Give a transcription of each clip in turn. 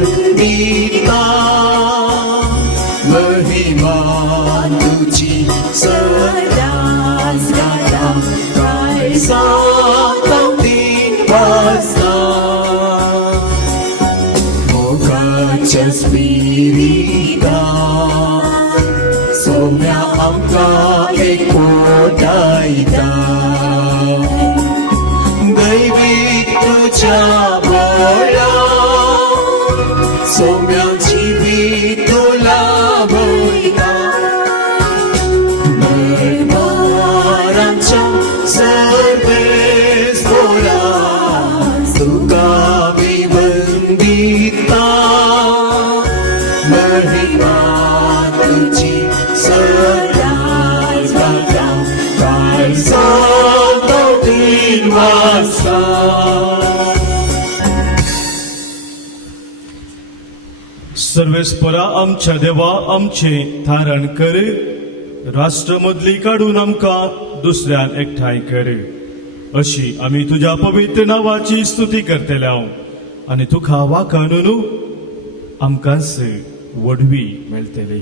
वंदिता महिमा तुझी सदाच गाता काय सातवती वाजता मोगाच्या स्पिरिता सोम्या आमका एकवटायता दैविक तुझ्या बळा सोम्या जीवित तुला भयता दरबारांच्या सर्वेस बोला तुका विवंदिता महिमा तुझी सदाच गाता काय सातवतीन वाजता. सर्वेस्परा आमच्या देवा आमचे थारण कर राष्ट्र मदली काढून आमकां दुसऱ्यान एकठांय कर अशी आमी तुझ्या पवित्र नावाची स्तुती करतले आनी तुका वाखाणून आमकांच वडवी मेळटली.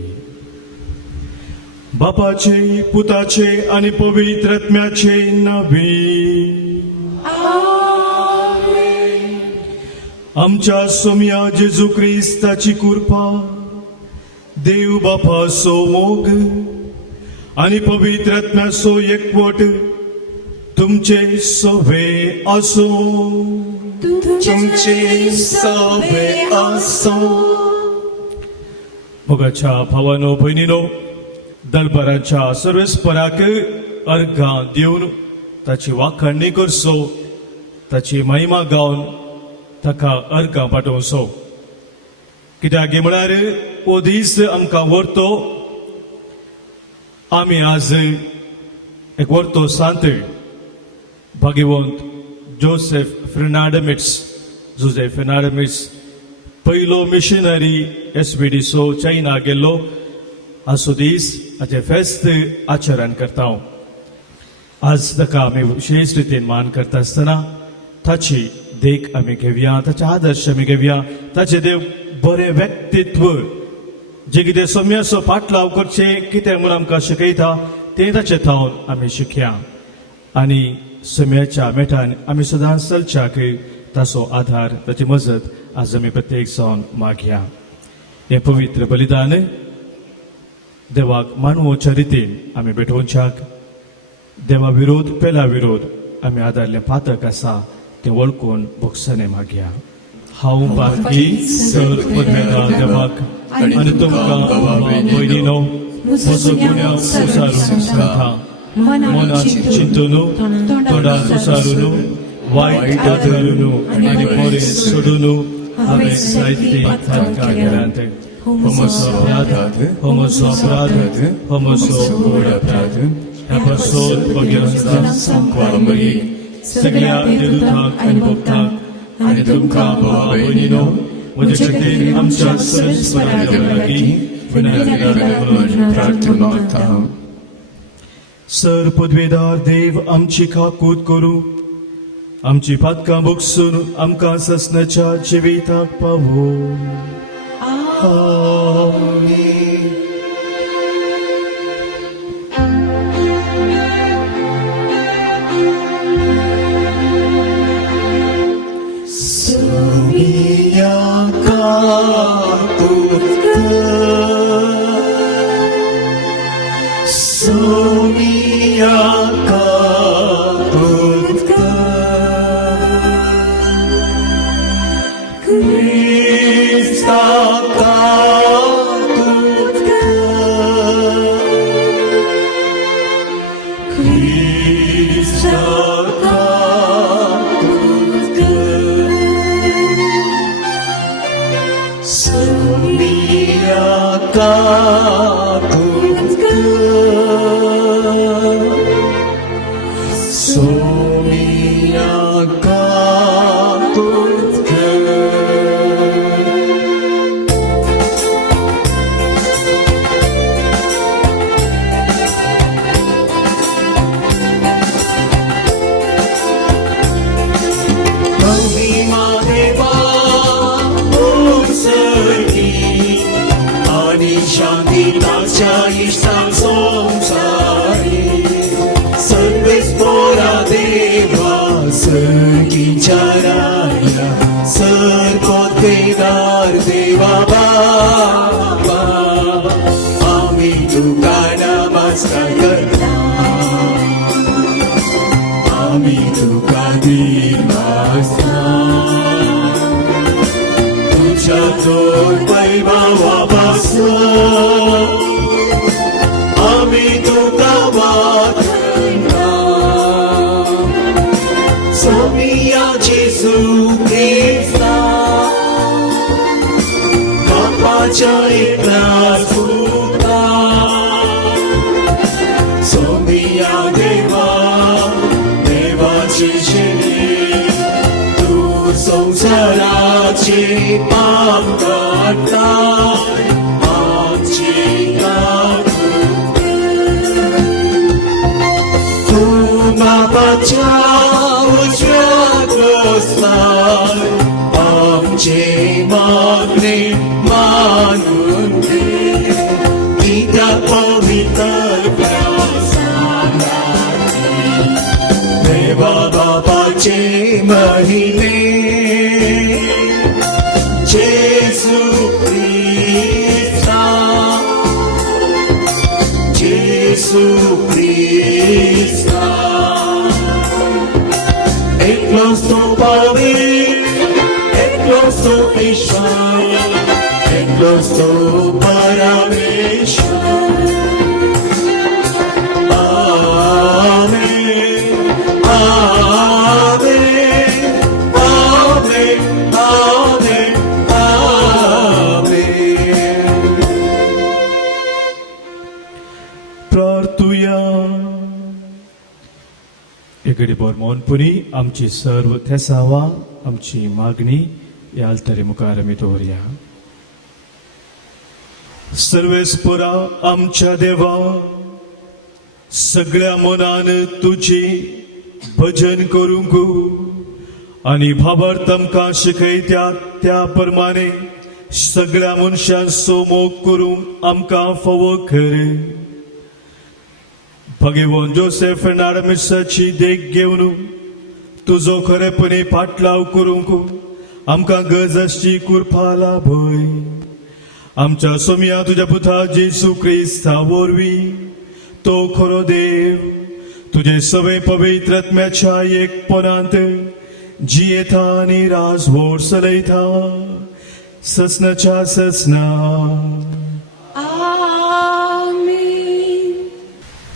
बापाचे पुताचे आनी पवित्र आत्म्याचे नावे आमच्या सोम्या जेजू क्रिस्ताची कृपा देव बापाचो मोग आनी पवित्र आत्म्याचो एकवट तुमचे सवे आसो. तुमचे सवे आसो. मोगाच्या भावानो भयणीनो दरबाराच्या सर्वेस्पराक अर्घां दिवन ताची वाखाणणी करचो ताची महिमा गावन ताका अर्घां पाठोवचो. कित्याक म्हळ्यार हो दीस आमकां व्हरतो आमी आज एक व्हरतो सांत भाग्यवंत जोसेफ फेर्नांडीस पयलो मिशनरी एसबीडीचो चायना गेल्लो आसो दीस हाचे फेस्त आचरण करता. आज ताका आमी विशेष रितीन मान करता आसतना ताची देख आमी घेवया ताचे आदर्श आमी घेवया ताचे देव बरें व्यक्तित्व जे कितें सोम्याचो पाटलाव करचे कितें म्हूण आमकां शिकयता तें ताचे थावन आमी शिकया आनी सोम्याच्या मेठान आमी सदांच चलच्याक ताचो आधार ताची मजत आज आमी प्रत्येक जावन मागया. हें पवित्र बलिदान देवाक मानवोच्या रितीन आमी भेटोवच्याक देवा विरोध पेला विरोध आमी आदारलें पातक आसा तें वळखून भोगसने मागया. हांव बाकी सर पद्मेदार देवाक आनी तुमकां भयणीनो म्हजो गुन्यांव उसारून सांगता. मनात चिंतून तोंडात उसारून वायट धरून आनी बरें सोडून हांवें जायती पातकां केल्यात. हो म्हजो अपराध हो म्हजो घोड अपराध ह्या पासून भगवंता सांगपारी सगळ्या देवतांक आनी भक्तांक आनी तुमकां भावा भयणीनो म्हजे शक्तीन आमच्या सर्वेस्पराक लागीं प्रार्थना मागता. सर पदवेदार देव आमची खाकूत करूं आमची पातकां भोगसून आमकां ससनाच्या जिविताक पावो. आमीन. सोम्या काकूत सोम्या काकूत क्रिस्ता काकूत क्रिस्ता काकूत सोम्या काकूत सोम्या काकूत महिमा देवा नमस्कार देवा बाबा आम्ही तुका नमस्कार करता आम्ही तुका दिवसा तुझ्या जोर वैभवापासून आम्ही तुका वाचना सोमिया जेसू ख्रिस्ता बापाच्या एकला सुता सोमिया देवाची शरीर तू संसाराचे पाप काढता आमची तू बापाच्या उजव्यात बसलाय आमचे मागणे मानून घे त्या पवित्र देवा बापाचे महिमे जेसू ख्रिस्ता जेसू ख्रिस्ता एकलोच तो पवित्र एकलोच तो ईश्वर एकलोच तो परमेश्वर आमेन आमेन आमेन आमेन आमेन प्रार्थुया एकडे बोरमोनपुरी आमची सर्व थेसावा आमची मागणी या अल्तरे मुखार आमी दवरया सर्वेस्परा आमच्या देवा सगळ्या मनान तुझी भजन करूंक आणि भावार्थ आमकां शिकयत्या त्या प्रमाणे सगळ्या मनशांक सोमोग करूंक आमकां फावो कर भगवान जोसेफ फेर्नांडीसाची देख घेवन तुजो खरेपणी फाटलाव करूंक आमकां गरजेची कृपा लाभय आमच्या सोम्या तुझ्या पुता जेसू क्रिस्ता वरवीं तो खरो देव तुझे सवे पवित्र आत्म्याच्या एकपणांत जियेता आनी राजवट चलयता ससनाच्या ससना आमीन.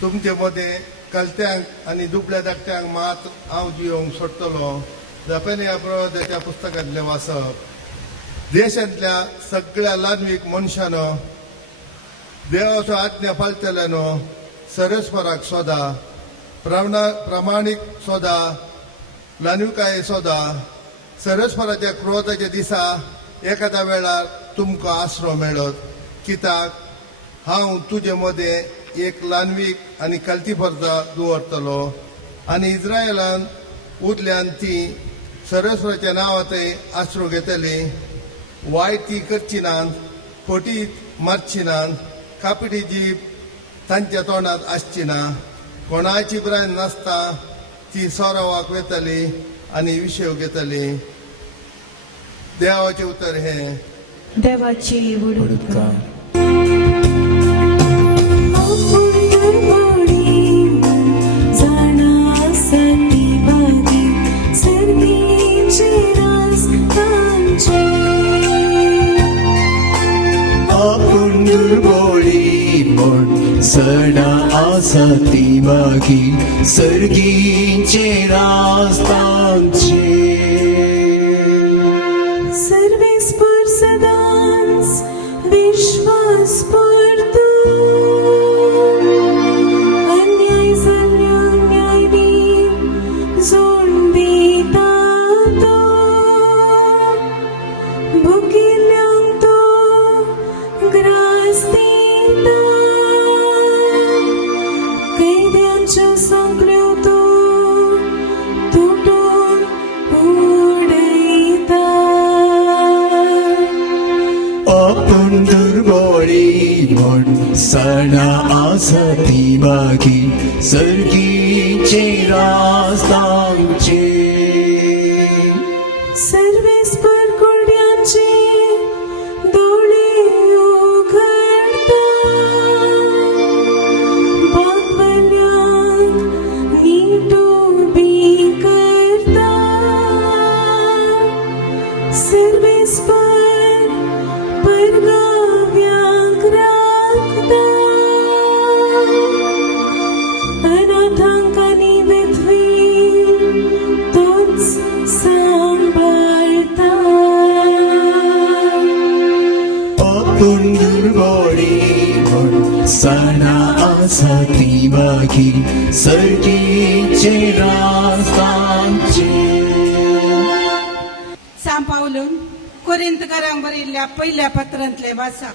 तुमचे मदें कलत्यांक आनी दुबळ्या धाकट्यांक मात हांव जियोंक सोडटलो जपेने ह्या प्रवादाच्या पुस्तकांतलें वाचप देशांतल्या सगळ्या लान्वीक मनशानो देवाचो आज्ञा पाळटल्यानो सरस्वराक सोदा प्रामाणीक सोदा लान्विकाये सोदा सरस्वराच्या क्रोधाच्या दिसा एखाद्या वेळार तुमकां आसरो मेळत कित्याक हांव तुजे मदें एक लान्वीक आनी कल्तीफर्जा दवरतलो आनी इस्रायेलान उरल्यान ती सरस्वराच्या नांवांतय आसरो घेतली वायट ती करची नात फटी मारची नात कापिटी जीब तांच्या तोंडात आसची ना कोणाची ब्राय नासता ती सोरावाक वेतली आनी विशय घेतली देवाचें उतर हे देवाची वडणूक आपण दुर्बळी म्हण सणा आसा ती मागी सर्गीचे रास्तांचे सर्वेस्पर सदांच विश्वासपर तू अन्याय जाल्ल्यांक न्याय दीन जोड दिता तो भुकिल्ल्यांक तो ग्रास दिता कैद्यांच्यो संकल्यो तो तुटून उडयता आपण दुर्बळी म्हण सणा आसा ती मागी सर्गीचे रास्तांचे सर्वेस्पर कोड्यांची आपूण दुर्बळी म्हण सणा आसा ती मागीर सर्गीचे राजतांचे. सांग पावलून कोरिंतकारांक बरयल्ल्या पहिल्या पत्रांतले वाचा.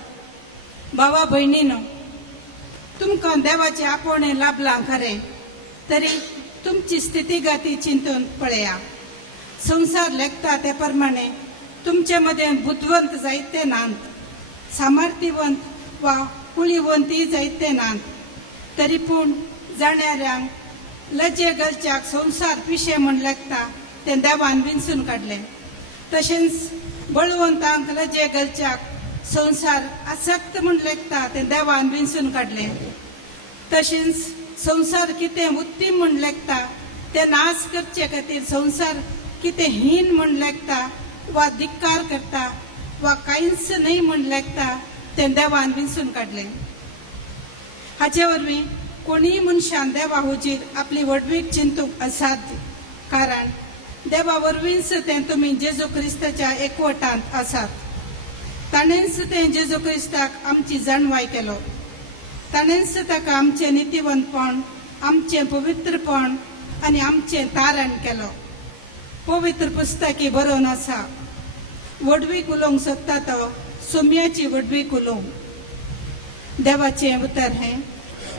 भावा भयणीनो, तुमकां देवाचे आपोवणे लाभलां खरें, तरी तुमची स्थितीगती चिंतून पळया. संसार लेखता ते प्रमाणे तुमचे मदें बुद्धवंत जायते नांत, सामर्थ्यवंत वा कुळीवंतय जायते नांत. तरी पूण जाणाऱ्यांक लजे गलच्याक संसार पिशे म्हूण लेखता ते देवान विंचून काडले. तशेंच बळवंतांक लजे गलच्याक संसार आसक्त म्हूण लेखता ते देवान विंचून काडले. तशेंच संसार कितें उत्तीम म्हूण लेखता ते नाश करचे खातीर संसार कितें हीन म्हूण लेखता वा धिक्कार करता वा कांयच न्हय म्हूण लेखता ते देवान विंचून काडले. हाचे वरवीं कोणीय मनशान देवा हुजीर आपली वडवीक चिंतूंक असाध्य, कारण देवा वरवींच तें तुमी जेजू क्रिस्ताच्या एकवटांत आसात. ताणेंच तें जेजू क्रिस्ताक आमची जाणवाय केलो. ताणेंच ताका आमचें नितीवंतपण, आमचें पवित्रपण आनी आमचें तारण केलो. पवित्र पुस्तकी बरोवन आसा, वडवीक उलोवंक सोदता तो सुम्याची वडवीक उलोवं. देवाचें उतर हें.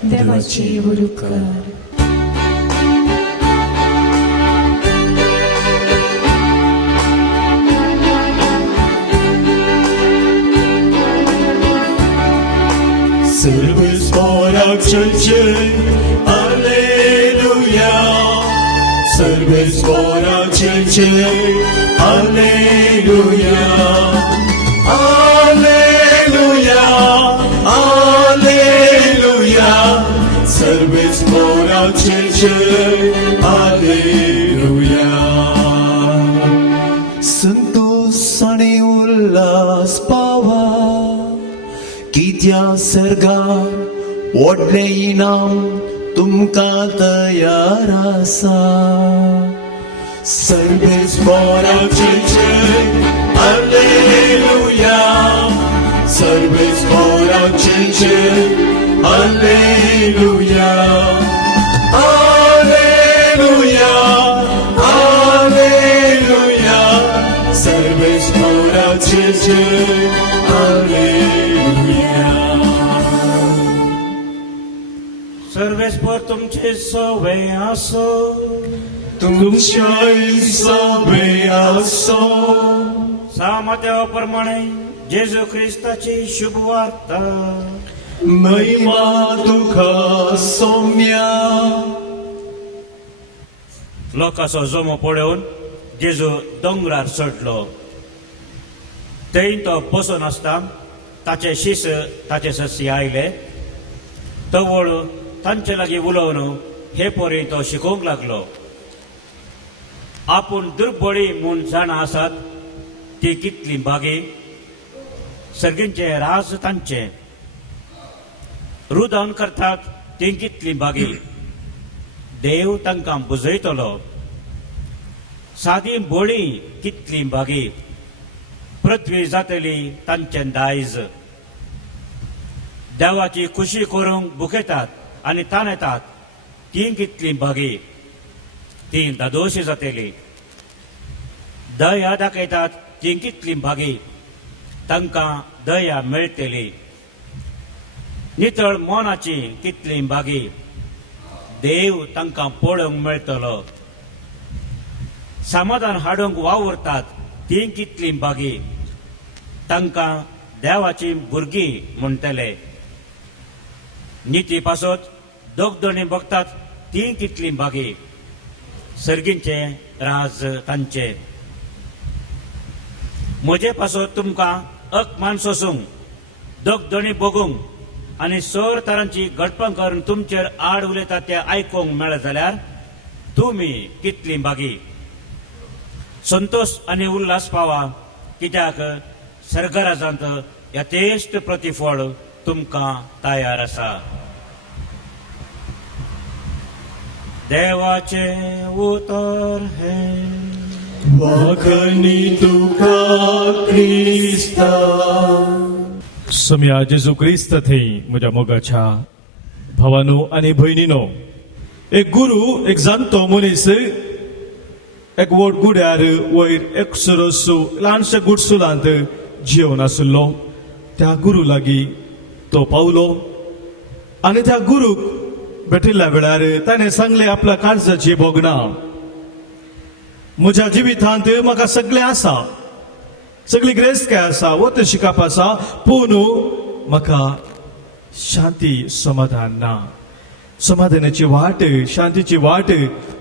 देवाची उपकार. सर्वस्वराक चर्चे हालेलुया, सर्वस्वराक चर्चे हालेलुया, हालेलुया, हालेलुया, सर्वस्वराक चर्चे हालेलुया. संतोष आनी उल्हास पावा, कित्या सर्गार व्हडलें इनाम तुमकां तयार आसा. सर्वेस्वराक चर्चे हालेलुया, सर्वेस्वराक चर्चे हालेलुया, हालेलुया, हालेलुया, सर्वेस्वराक चर्चे हालेलुया. सर्वेस्पर तुमचे सवे आसो, तुमच्याय सवे आसो. सामर्थ्या प्रमाणे जेजू ख्रिस्ताची शुभ वार्ता. महिमा तुका सौम्या. लोकांचो जमो पळोवन जेजू दोंगरार चडलो. थंय तो बसून आसता ताचे शिस ताचे ससी आयले. तवळ तांचे लागीं उलोवन हे पोरी तो शिकोवंक लागलो. आपूण दुर्बळी म्हूण जाणा आसात ती कितली बागी, सर्गींचे राज तांचे. रुदावन करतात ती कितली बागी, देव तांकां बुजयतलो. सादी बोळी कितली बागी, पृथ्वी जातली तांचें दायज. देवाची खुशी करूंक भुकेतात आनी ताणेतात ती कितली बागी, ती दादोशी जातली. दया दाखयतात ती कितली बागी, तांकां दया मेळटली. नितळ मोनाची कितली बागी, देव तांकां पळोवंक मेळटलो. समाधान हाडूंक वावुरतात ती कितली बागी, तांकां देवाची भुरगीं म्हणटले. निती पासत दोगदणी बगतात ती कितली बागी, सर्गींचे राज तांचे. म्हजे पासत तुमकां अकमान सोसूंक, दोगदणी बगूंक आनी सर तरांची घडपण करून तुमचेर आड उलयतात ते आयकूंक मेळत जाल्यार तुमी कितली बागी. संतोष आनी उल्हास पावा, कित्याक सर्गराजांत यथेश्ट प्रतिफळ तुमकां तयार आसा. देवाचे उतर हे. वाखणी तुका क्रिस्ता. सोम्या जेजू क्रिस्त थंय म्हज्या मोगाच्या भावानो आनी भयणीनो, एक गुरू, एक जाणतो मनीस एक व्हड गुड्यार वयर एक सरसू ल्हानशा गुडसुलांत जिवन आशिल्लो. त्या गुरू लागीं तो पावलो आनी त्या गुरूक भेटिल्ल्या वेळार ताणें सांगलें आपल्या काळजाची बोगणां. म्हज्या जिवितांत म्हाका सगळें आसा, सगळी गिरेस्तकाय आसा, वत शिकप आसा, पूण म्हाका शांती समाधान ना. समाधानाची वाट, शांतीची वाट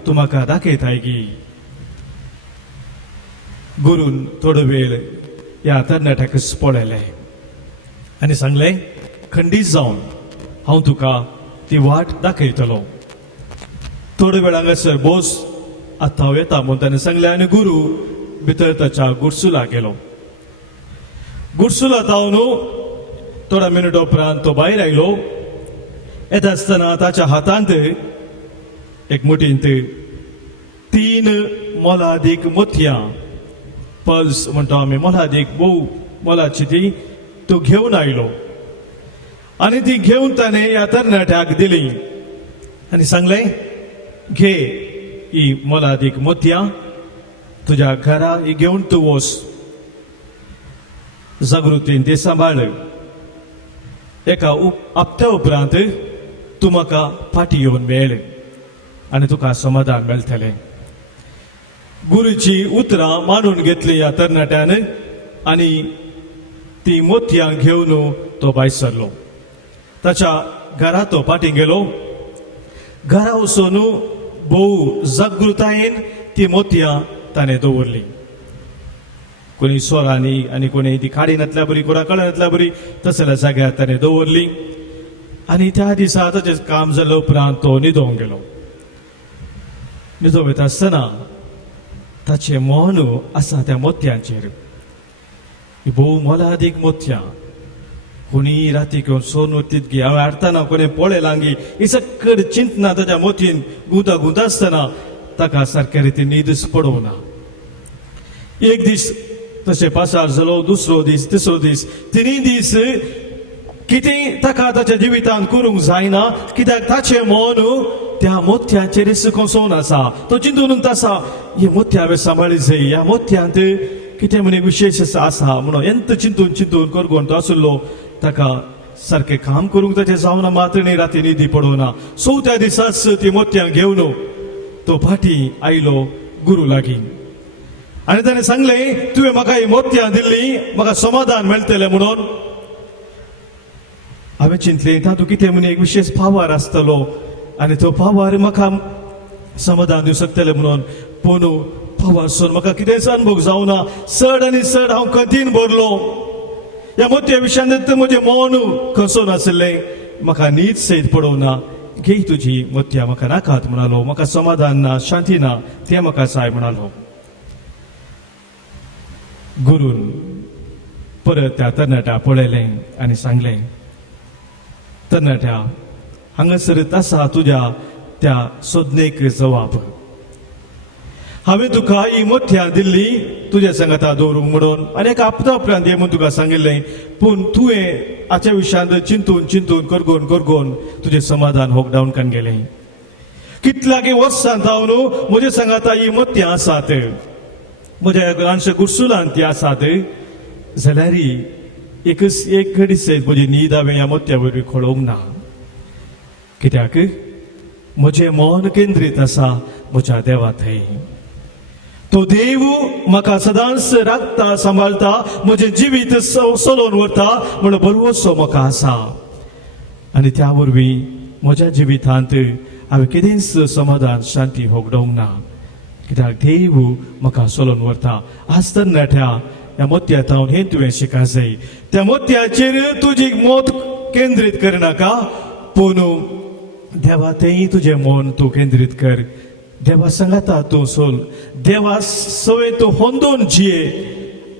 तूं म्हाका दाखयताय गी. गुरून थोडो वेळ ह्या तरणाट्याक पळयलें आनी सांगलें, खंडीत जावन हांव तुका ती वाट दाखयतलो. थोडो वेळ हांगासर बोस, आतां हांव येता म्हूण ताणें सांगलें आनी गुरू भितर ताच्या गुडसुला गेलो. गुडसुलांत हांव थोडा मिनट उपरांत तो भायर आयलो. येता आसतना ताच्या हातांत एक मुठींत 3 मोलादीक मोतयां, पल्स म्हणटा आमी, मोलादीक भोव मोलाची ती तो घेवन आयलो आनी ती घेवन ताणें ह्या तरणाट्याक दिली आनी सांगलें, घे ही मोलादीक मोतयां, तुज्या घरा ही घेवन तूं वच, जागृतीन ती सांबाळ. एका हप्त्या उपरांत तूं म्हाका फाटीं येवन मेळ आनी तुका समाधान मेळटलें. गुरूची उतरां मानून घेतली ह्या तरणाट्यान आनी ती मोतयां घेवन तो भायर सरलो. ताच्या घरा तो फाटीं गेलो. घरा वचून भोव जागृतायेन ती मोतयां ताणें दवरली. कोणी सोरांनी आनी कोणी ती खाडीनातल्या बरी, कोणा कळनातल्या बरी तसल्या जाग्यार ताणें दवरली आनी त्या दिसा ताचें काम जाले उपरांत तो न्हिदोंक गेलो. न्हिदो वयता आसतना ताचें मन आसा त्या मोतयांचेर. ही भोव मोलादीक मोतयां कोणी राती घेवन सोन वतीत गी, हांवें हाडटना कोणी पळयलां गी, ही सकड चिंतना ताच्या मोतयेन गुंता आसतना ताका सारके रितीन न्हीदच पडोवना. एक दीस तशें पासार जालो, दुसरो दीस, तिसरो दीस, 3 दीस कितें ताका ताच्या जिवितांत करूंक जायना, कित्याक ताचें मन त्या मोतयांचेर कसोवन आसा. तो चिंतून आसा, ही मोतयां हांवें सांबाळली जाय, ह्या मोतयांत कितें म्हणे विशेश आसा म्हणून एंत चिंतून करगोन तो आशिल्लो. ताका सारकें काम करूंक ताचें जावना, मात्र न्ही राती न्हिदी पडोवना. चवथ्या दिसाच ती मोतयां घेवन तो फाटीं आयलो गुरू लागीं आनी ताणें सांगलें, तुवें म्हाका ही मोतयां दिल्ली, म्हाका समाधान मेळटलें म्हणून. हांवें चिंतलें तातूंत कितें म्हणे एक विशेश पावर आसतलो आनी तो पावर म्हाका समाधान दिवंक शकतलें म्हणून. पूण पावरसून म्हाका कितेंच अनुभव जावना. चड आनी चड हांव कथीन भरलो. ह्या मोतया विशयान म्हजें मन खसून आशिल्लें, म्हाका न्हीद सयत पडोवना. घे तुजी मोतयां, म्हाका नाकात म्हणालो. म्हाका समाधान ना, शांती ना, तें म्हाका जाय म्हणालो. गुरून परत त्या तरणाट्या पळयलें आनी सांगलें, तरणाट्या, हांगासर आसा तुज्या त्या सोदनेक जवाब. हांवें तुका ही मोतयां दिल्ली तुज्या सांगाता दवरूंक म्हणून आनी एका हप्ता उपरांत ये म्हूण तुका सांगिल्लें. पूण तुवें हाच्या विशयान चिंतून करगोन तुजें समाधान होकडावन कान गेलें. कितल्याक वर्सांत हांव म्हज्या सांगाता ही मोतयां आसात, म्हज्या ल्हानशा गुडसुलांत ती आसात, जाल्यार एक घडी सयत म्हजी न्हीद हांवें ह्या मोतयां वरवीं खळोवंक ना. कित्याक म्हजें मन केंद्रीत आसा म्हज्या देवा थंय. तो देव म्हाका सदांच राखता, सांबाळटा, म्हजें जिवीत चलोवन व्हरता म्हणून बरोसो म्हाका आसा. आनी त्या वरवीं म्हज्या जिवितांत हांवें केदेंच समाधान, शांती होगडोवंक ना. कित्याक देव म्हाका चलोवन व्हरता. आज तरणाट्या ह्या मोतयां हें तुवें शिका जाय. त्या मोतयाचेर तुजी मोत केंद्रीत करनाका, पूण देवा थंय तुजें मन तूं केंद्रीत कर. देवा सांगाता तूं चल, देवा सवय तूं होंदोन जिये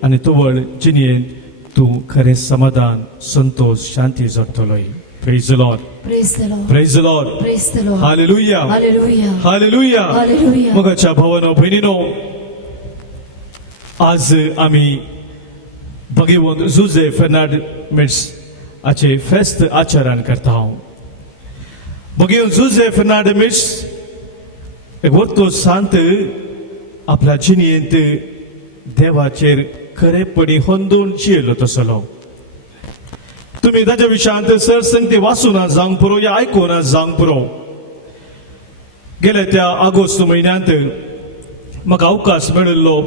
आनी तुवळ जिणेंत तूं खरें समाधान, संतोष, शांती जगतलोय. Praise the Lord. Praise the Lord. Praise the Lord. Praise the Lord. Hallelujah. Hallelujah. Hallelujah. Hallelujah. मोगाच्या भावानो भयणीनो, आज आमी भगवंत जुझे फेर्नांड मिट्स हाचे फेस्त आचरण करता हांव मगीर जुझे फर्नांडीस एक वर्तो सांत आपल्या जिणेंत देवाचेर खरेपणी होंदून जियेलो तसलो तुम्ही ताच्या विशयांत सरसंगती वाचून जावंक पुरो या आयकून जावंक पुरो गेल्या त्या ऑगस्ट म्हयन्यांत म्हाका अवकाश मेळिल्लो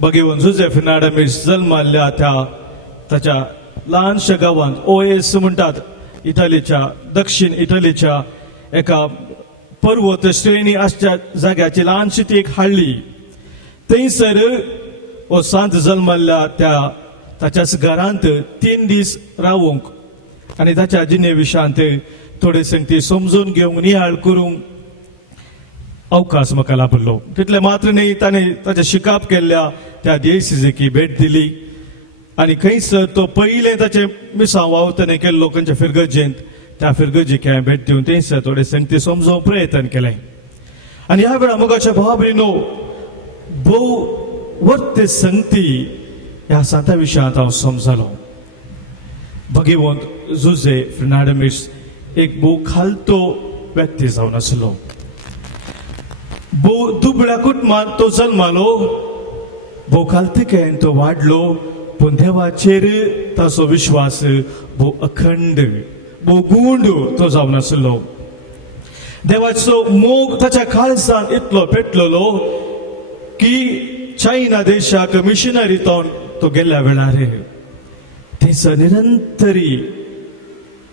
भगीवन जुझे फर्नांडीस जल्माल्या ताच्या ल्हानशा गांवांत ओएस म्हणटात इटलीच्या दक्षिण इटलीच्या एका पर्वत श्रेणी आसच्या जाग्याची ल्हानशी ती एक हळ्ळी थंयसर हो सांत जल्माल्या ताच्याच घरांत 3 दीस रावूंक आनी ताच्या जिणे विशयांत थोडे संगती समजून घेवंक नियाळ करूंक अवकाश म्हाका लाभलो तितले मात्र न्ही ताणें ताचे शिकाप केल्ल्या त्या दियेसीजेकी भेट दिली आनी खंयसर तो पयले ताचे मिसांव वावरतने केल्लो खंयच्या फिरगजेंत त्या फिरगजेक हांवें भेट दिवन थंयसर थोडे संगती समजोवंक प्रयत्न केलें आनी ह्या वेळार मोगाच्या भाव भयणो भोव वर्ते संगती ह्या सांता विशयांत हांव समजलो भगीवंत जुझे फर्नांडीस एक भोव खालतो व्यक्ती जावन आसलो भोव दुबळ्या कुटुंबांत तो जल्मालो भोव खालतिकेन तो वाडलो पूण देवाचेर ताचो विश्वास भोव अखंड भोव गूंड तो जावन आसलो देवाचो मोग ताच्या काळजांत इतलो पेटलेलो की चायना देशाक मिशनरीतोन तो गेल्ल्या वेळार थंयसर निरंतरी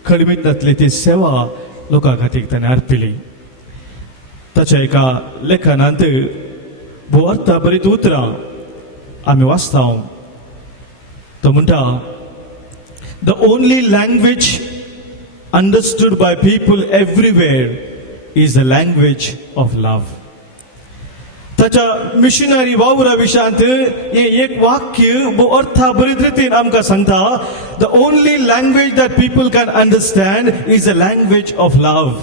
खळमितांतली ती सेवा लोकां खातीर ताणें अर्पिली ताच्या एका लेखनांत भोव अर्था बरीत उतरां आमी वाचता तो म्हणटा the only language understood by people everywhere is the language of love ताच्या मिशनरी वावरा विशयांत हे एक वाक्य भोव अर्था बरीत रितीन आमकां सांगता the only language that people can understand is the language of love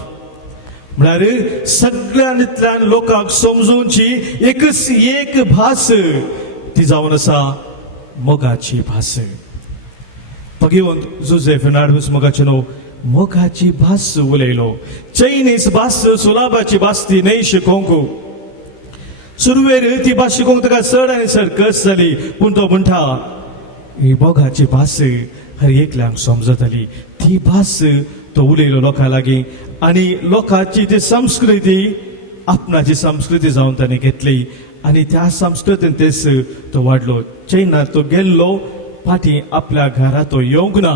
म्हळ्यार सगळ्यांतल्यान लोकांक समजूंची एकच एक भास ती जावन आसा मोगाची भास भगीवंत जुझे फर्नांडीस मोगाचे न्हू मोगाची भास उलयलो चायनीज भास सुलाभाची भास ती न्हय शिकोवंक सुरवेर ती भास शिकोवंक ताका चड आनी चड कस जाली पूण तो म्हणटा ही मोगाची भास हर एकल्यांक समजतली ती भास तो उलयलो लोकां लागीं आनी लोकांची ती संस्कृती आपणाची संस्कृती जावन ताणें घेतली आनी त्या संस्कृतीन तेच तो वाडलो चायना तो गेल्लो फाटीं आपल्या घरा तो येवंक ना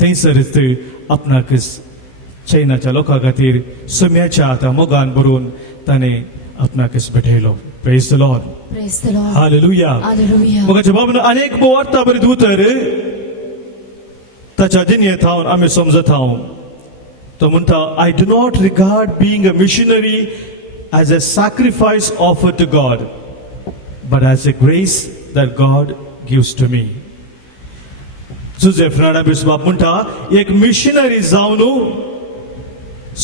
थंयसरच आपणाक चायनाच्या लोकां खातीर सुम्याच्या त्या मोगान भरून ताणें आपणाकच भेटयलो praise the Lord Praise the Lord. Hallelujah Hallelujah. मोगाच्या बाबन अनेक भोव अर्था बरीत उतर ताच्या जिणेंत हांव आमी समजत हांव तो म्हणटा I do not regard being a missionary as a sacrifice offered to God, but as a grace that God gives to me. जुझे फर्नांडीस बाब म्हणटा एक मिशनरी जावन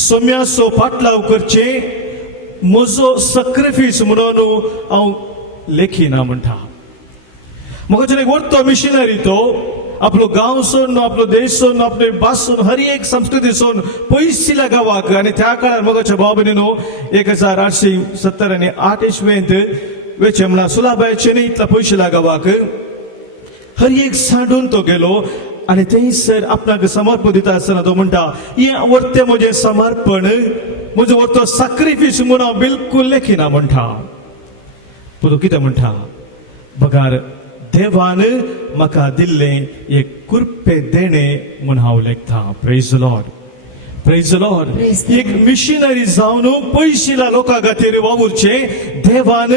सोम्याचो पाटलाव करचे म्हजो सॅक्रिफायस म्हणून हांव लेखिना म्हणटा म्हाका एक वर्तो मिशनरी तो आपलो गांव सोडून आपलो देश सोडून आपले भास सोडून हर एक संस्कृती सोडून पयसल्या गांवाक आनी त्या काळार मोगाच्या भावभयणी 1870 आनी 8 इस्वेंत वेचे म्हणल्यार सुलाभाचे न्ही इतल्या पयसल्या गांवाक हर एक सांडून तो गेलो आनी थंयसर आपणाक समर्पण दिता आसतना तो म्हणटा हें वर्तें म्हजें समर्पण म्हजो वर्तो सॅक्रिफायस म्हूण हांव बिलकुल लेखिना म्हणटा पूण कितें म्हणटा बगार देवान म्हाका दिल्लें एक कुरपे देणे म्हूण हांव लेखता praise the Lord praise the Lord Praise the एक मिशनरी जावन पयशिल्या लोकां खातीर वावुरचे देवान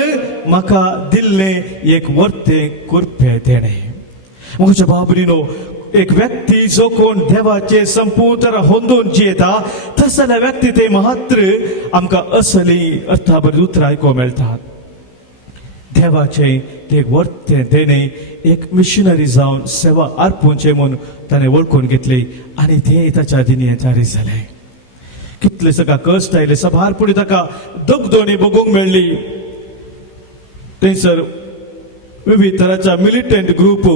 म्हाका दिल्लें एक वर्तें कुरपे देणे म्हज्या बाबरीनो एक व्यक्ती जो कोण देवाचे संपूर्ण होंदून जियेता तसल्या व्यक्ती ते मात्र आमकां असली अर्थाभर उतरां आयकूंक मेळटात देवाचे एक वर्तें देणे एक मिशनरी जावन सेवा अर्पूंचे म्हूण ताणें वळखून घेतली आनी ते ताच्या दिनी जारी जालें कितले सगळा कश्ट आयले सभार फुडें ताका दोगदोणी बगूंक मेळ्ळी थंयसर विविध तरांच्या मिलिटंट ग्रूप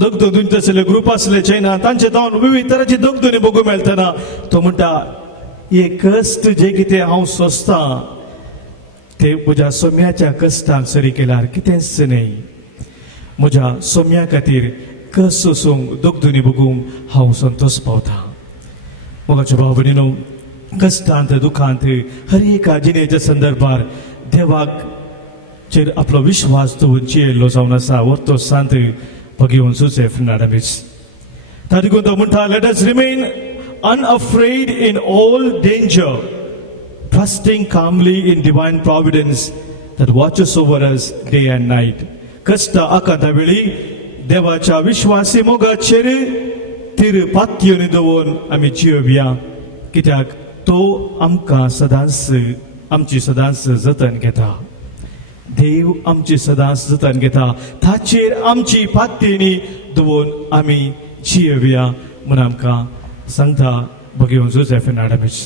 दोग दोन तसले ग्रुप असले चैना तांचे जावन विविध तरांची दोग दोनी बघू मेळटना तो म्हणटा हे कश्ट जे कितें हांव सोंसतां ते म्हज्या सोम्याच्या कश्टांक सरी केल्यार कितेंच न्ही म्हज्या सोम्या खातीर कस सोसूंक दोग दोनी बघूंक हांव संतोश पावतां मोगाच्या भाव भयणीनो कश्टांत दुखांत हर एका जिणेच्या संदर्भार देवाक चेर आपलो विश्वास दवरून जियेल्लो जावन आसा वर्तो सांत भगिवन जोसेफ नाडामीस तातूंत तो म्हणटा let us remain unafraid in all danger, trusting calmly in divine providence that watches over us day and night. कष्ट आकांता वेळी देवाच्या विश्वासी मोगाचेर तिर पातयेवन दवरून आमी जियोवया कित्याक तो आमकां सदांच आमची सदांच जतन घेता देव आमची सदांच जतन घेता ताचेर आमची पातयेनी दवरून आमी जियोवया म्हूण आमकां सांगता भगिवन जोसेफ नाडामीस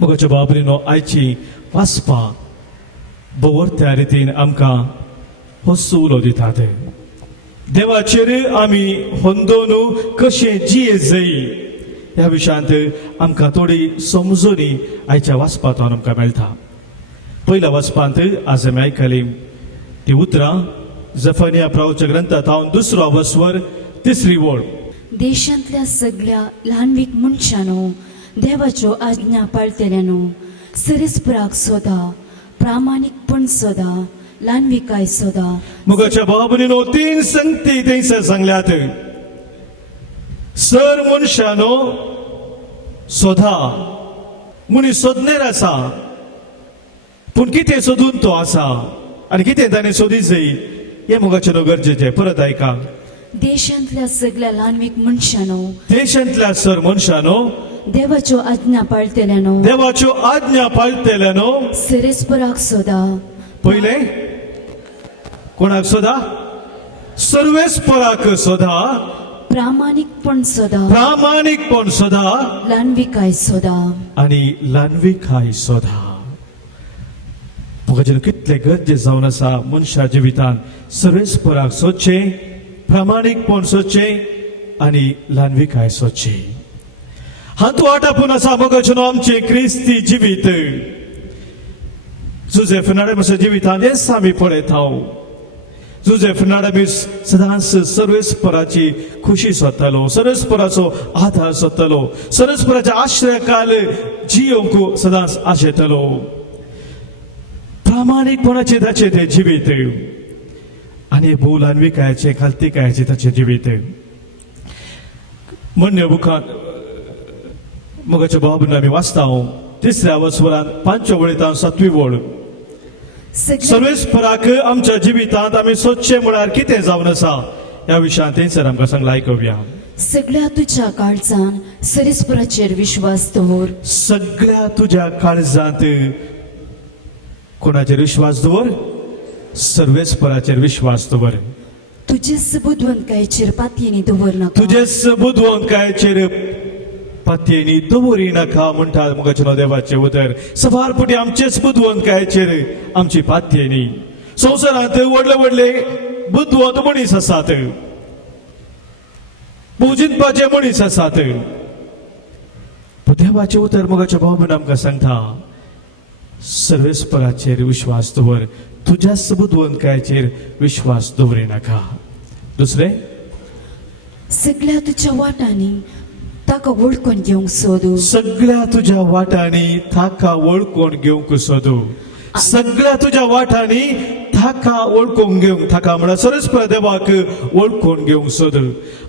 मोगाच्या बाबरीनो आयची वाचपा बवरत्या रितीन आमकां हो सुलो दितात देवाचेर आमी होंदोन कशें जिये जाय ह्या विशयांत आमकां थोडी समजुनी आयच्या वाचपांतून आमकां मेळटा पयल्या वाचपांत आज आमी आयकली ती उतरां जफनिया प्रवच्या ग्रंथांत हांव दुसरो वस्वर तिसरी ओळ देशांतल्या सगळ्या ल्हानवीक मनशांनो देवाच्यो आज्ञा पाळटल्यांनो सरीसपुराक सोदा प्रामाणीकपण सोदा ल्हानविकाय सोदा मुगाच्या बाबनीनो तीन संगती थंयसर सांगल्यात सर मनशानो सोदा मनीस सोदनेर आसा पूण कितें सोदून तो आसा आनी कितें ताणें सोदी जाय हें मुगाचें न्हू गरजेचें परत आयका देशांतल्या सगळ्या ल्हानवीक मनशांनो देशांतल्या सर मनशानो देवाच्यो आज्ञा पाळटल्यांनो देवाच्यो आज्ञा पाळटल्यांनो सरीसपुराक सोदा पहिले कोणाक सोदा सर्वेस्पराक सोदा प्रामाणीकपण सोदा प्रामाणीकपण सोदा ल्हानविकाय सोदा आनी ल्हानविकाय सोदा मुखाचेर कितले गरजे जावन आसा मनशा जिवितांत सर्वेस्पराक सोदचें प्रामाणीकपण सोदचें आनी ल्हानविकाय सोदची हातू आटापून आसा मोगाचें आमचें क्रिस्ती जिवीत जोसेफ नाडामीस जिवितांत हेंच आमी पळयत हांव जोसेफ नाडामीस सदांच सर्वेस्पराची खुशी सोदतालो सर्वेस्पराचो आधार सोदतालो सर्वेस्पराच्या आश्रयाखाल जियोंक सदांच आशेतालो प्रामाणीकपणाचें ताचें तें जिवीत आनी भोव ल्हानविकायाचें खालतीकायाचें ताचें जिवीत मन्य बुकांत मोगाच्या बाबून आमी वाचता तिसऱ्या वस्वरांत 5 वळेंत 7वी वळ सर्वेस्पराक आमच्या जिवितांत आमी सोदचें म्हळ्यार कितें जावन आसा ह्या विशयांत थंयसर आमकां सांगलां आयकुया सगळ्या तुज्या काळजान सरीसपुराचेर विश्वास दवर सगळ्या तुज्या काळजांत कोणाचेर विश्वास दवर सर्वेस्पराचेर विश्वास दवर तुजे सबुद्वंतकायेचेर पातयेनी दवर नाका तुजे सबुद्वंतकायेचेर पातयेनी दवरी नाका म्हणटा मुखाचें देवाचें उतर सवारपुटी आमचेच बुद्वंतकायेचेर आमची पातयेनी संवसारांत व्हडले व्हडले बुद्वंत मनीस आसात पुजिनपाचे मनीस आसात देवाचें उतर मुखाच्या भावभयण आमकां सांगता सर्वेस्पराचेर विश्वास दवर तुज्या सबुद्वंतकायेचेर विश्वास दवरी नाका दुसरें सगळ्या तुज्या वाटांनी ताका वळखून घेवंक सोदू सगळ्या तुज्या वाटांनी ताका वळखून घेवंक सोदू सगळ्या तुज्या वाटांनी ताका वळखून घेवंक ताका म्हळ्यार सर्वेस्पर देवाक वळखून घेवंक सोद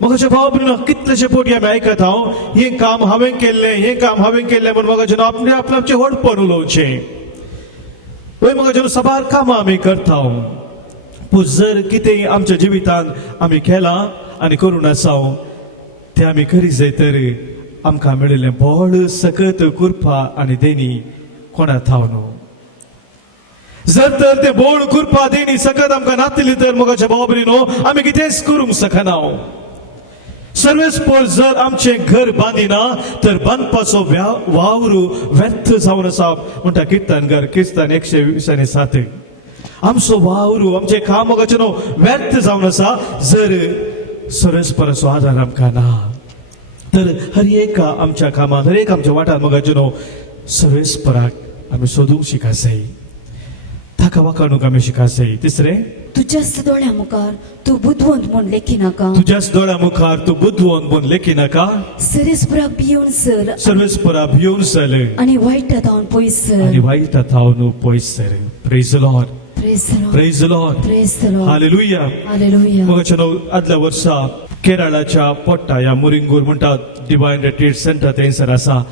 म्हाका भाव भयणीनो कितलेशे फावटी आमी आयकत हांव हें काम हांवें केल्लें म्हूण म्हाका आपणे आपल्याचें व्हडपण उलोवचें वय म्हाका सबार कामां आमी करता पूण जर कितें आमच्या जिवितांत आमी केलां आनी करून आसा ते आमी करी जाय तर आमकां मेळिल्लें व्हड सकत कुरपा आनी देणी कोणा थाव न्हू जर तर ते व्हड कुरपा देणी सकत आमकां नातली तर मोगाच्या भाव भयणीनो आमी कितेंच करूंक शकना सर्वेस्पर जर आमचें घर बांदिना तर बांदपाचो वावर व्यर्थ जावन आसा म्हणटा किर्तनकार किर्तन 127 आमचो वावर आमचें काम मोगाचें व्यर्थ जावन आसा जर सरस्पराचो आदार आमकां ना. तर हर एक आमच्या कामात हर एक आमच्या वाटार मोगाचे न्हू सर्वेस्पराक आमी सोदूंक शिकासय, ताका वळखूंक आमी शिकासय. तिसरें, तुज्याच दोळ्या मुखार तूं बुद्धवंत म्हूण लेखी नाका. तुज्याच दोळ्या मुखार तूं बुद्धवंत म्हूण लेखी नाका. सर्वेस्पराक भियोन सर सर्वेस्परा भियोन चल आनी वायट जावन पयस आनी सर. वायट थावन पयस sir. Praise the Lord, praise the Lord. Praise the Lord, praise the Lord. Hallelujah. Hallelujah. मोगाचे न्हू आदल्या वर्सा केरळाच्या पोट्टा ह्या मुरिंगूर म्हणटात डिवायन रिट्रीट सेंटर थंयसर आसा.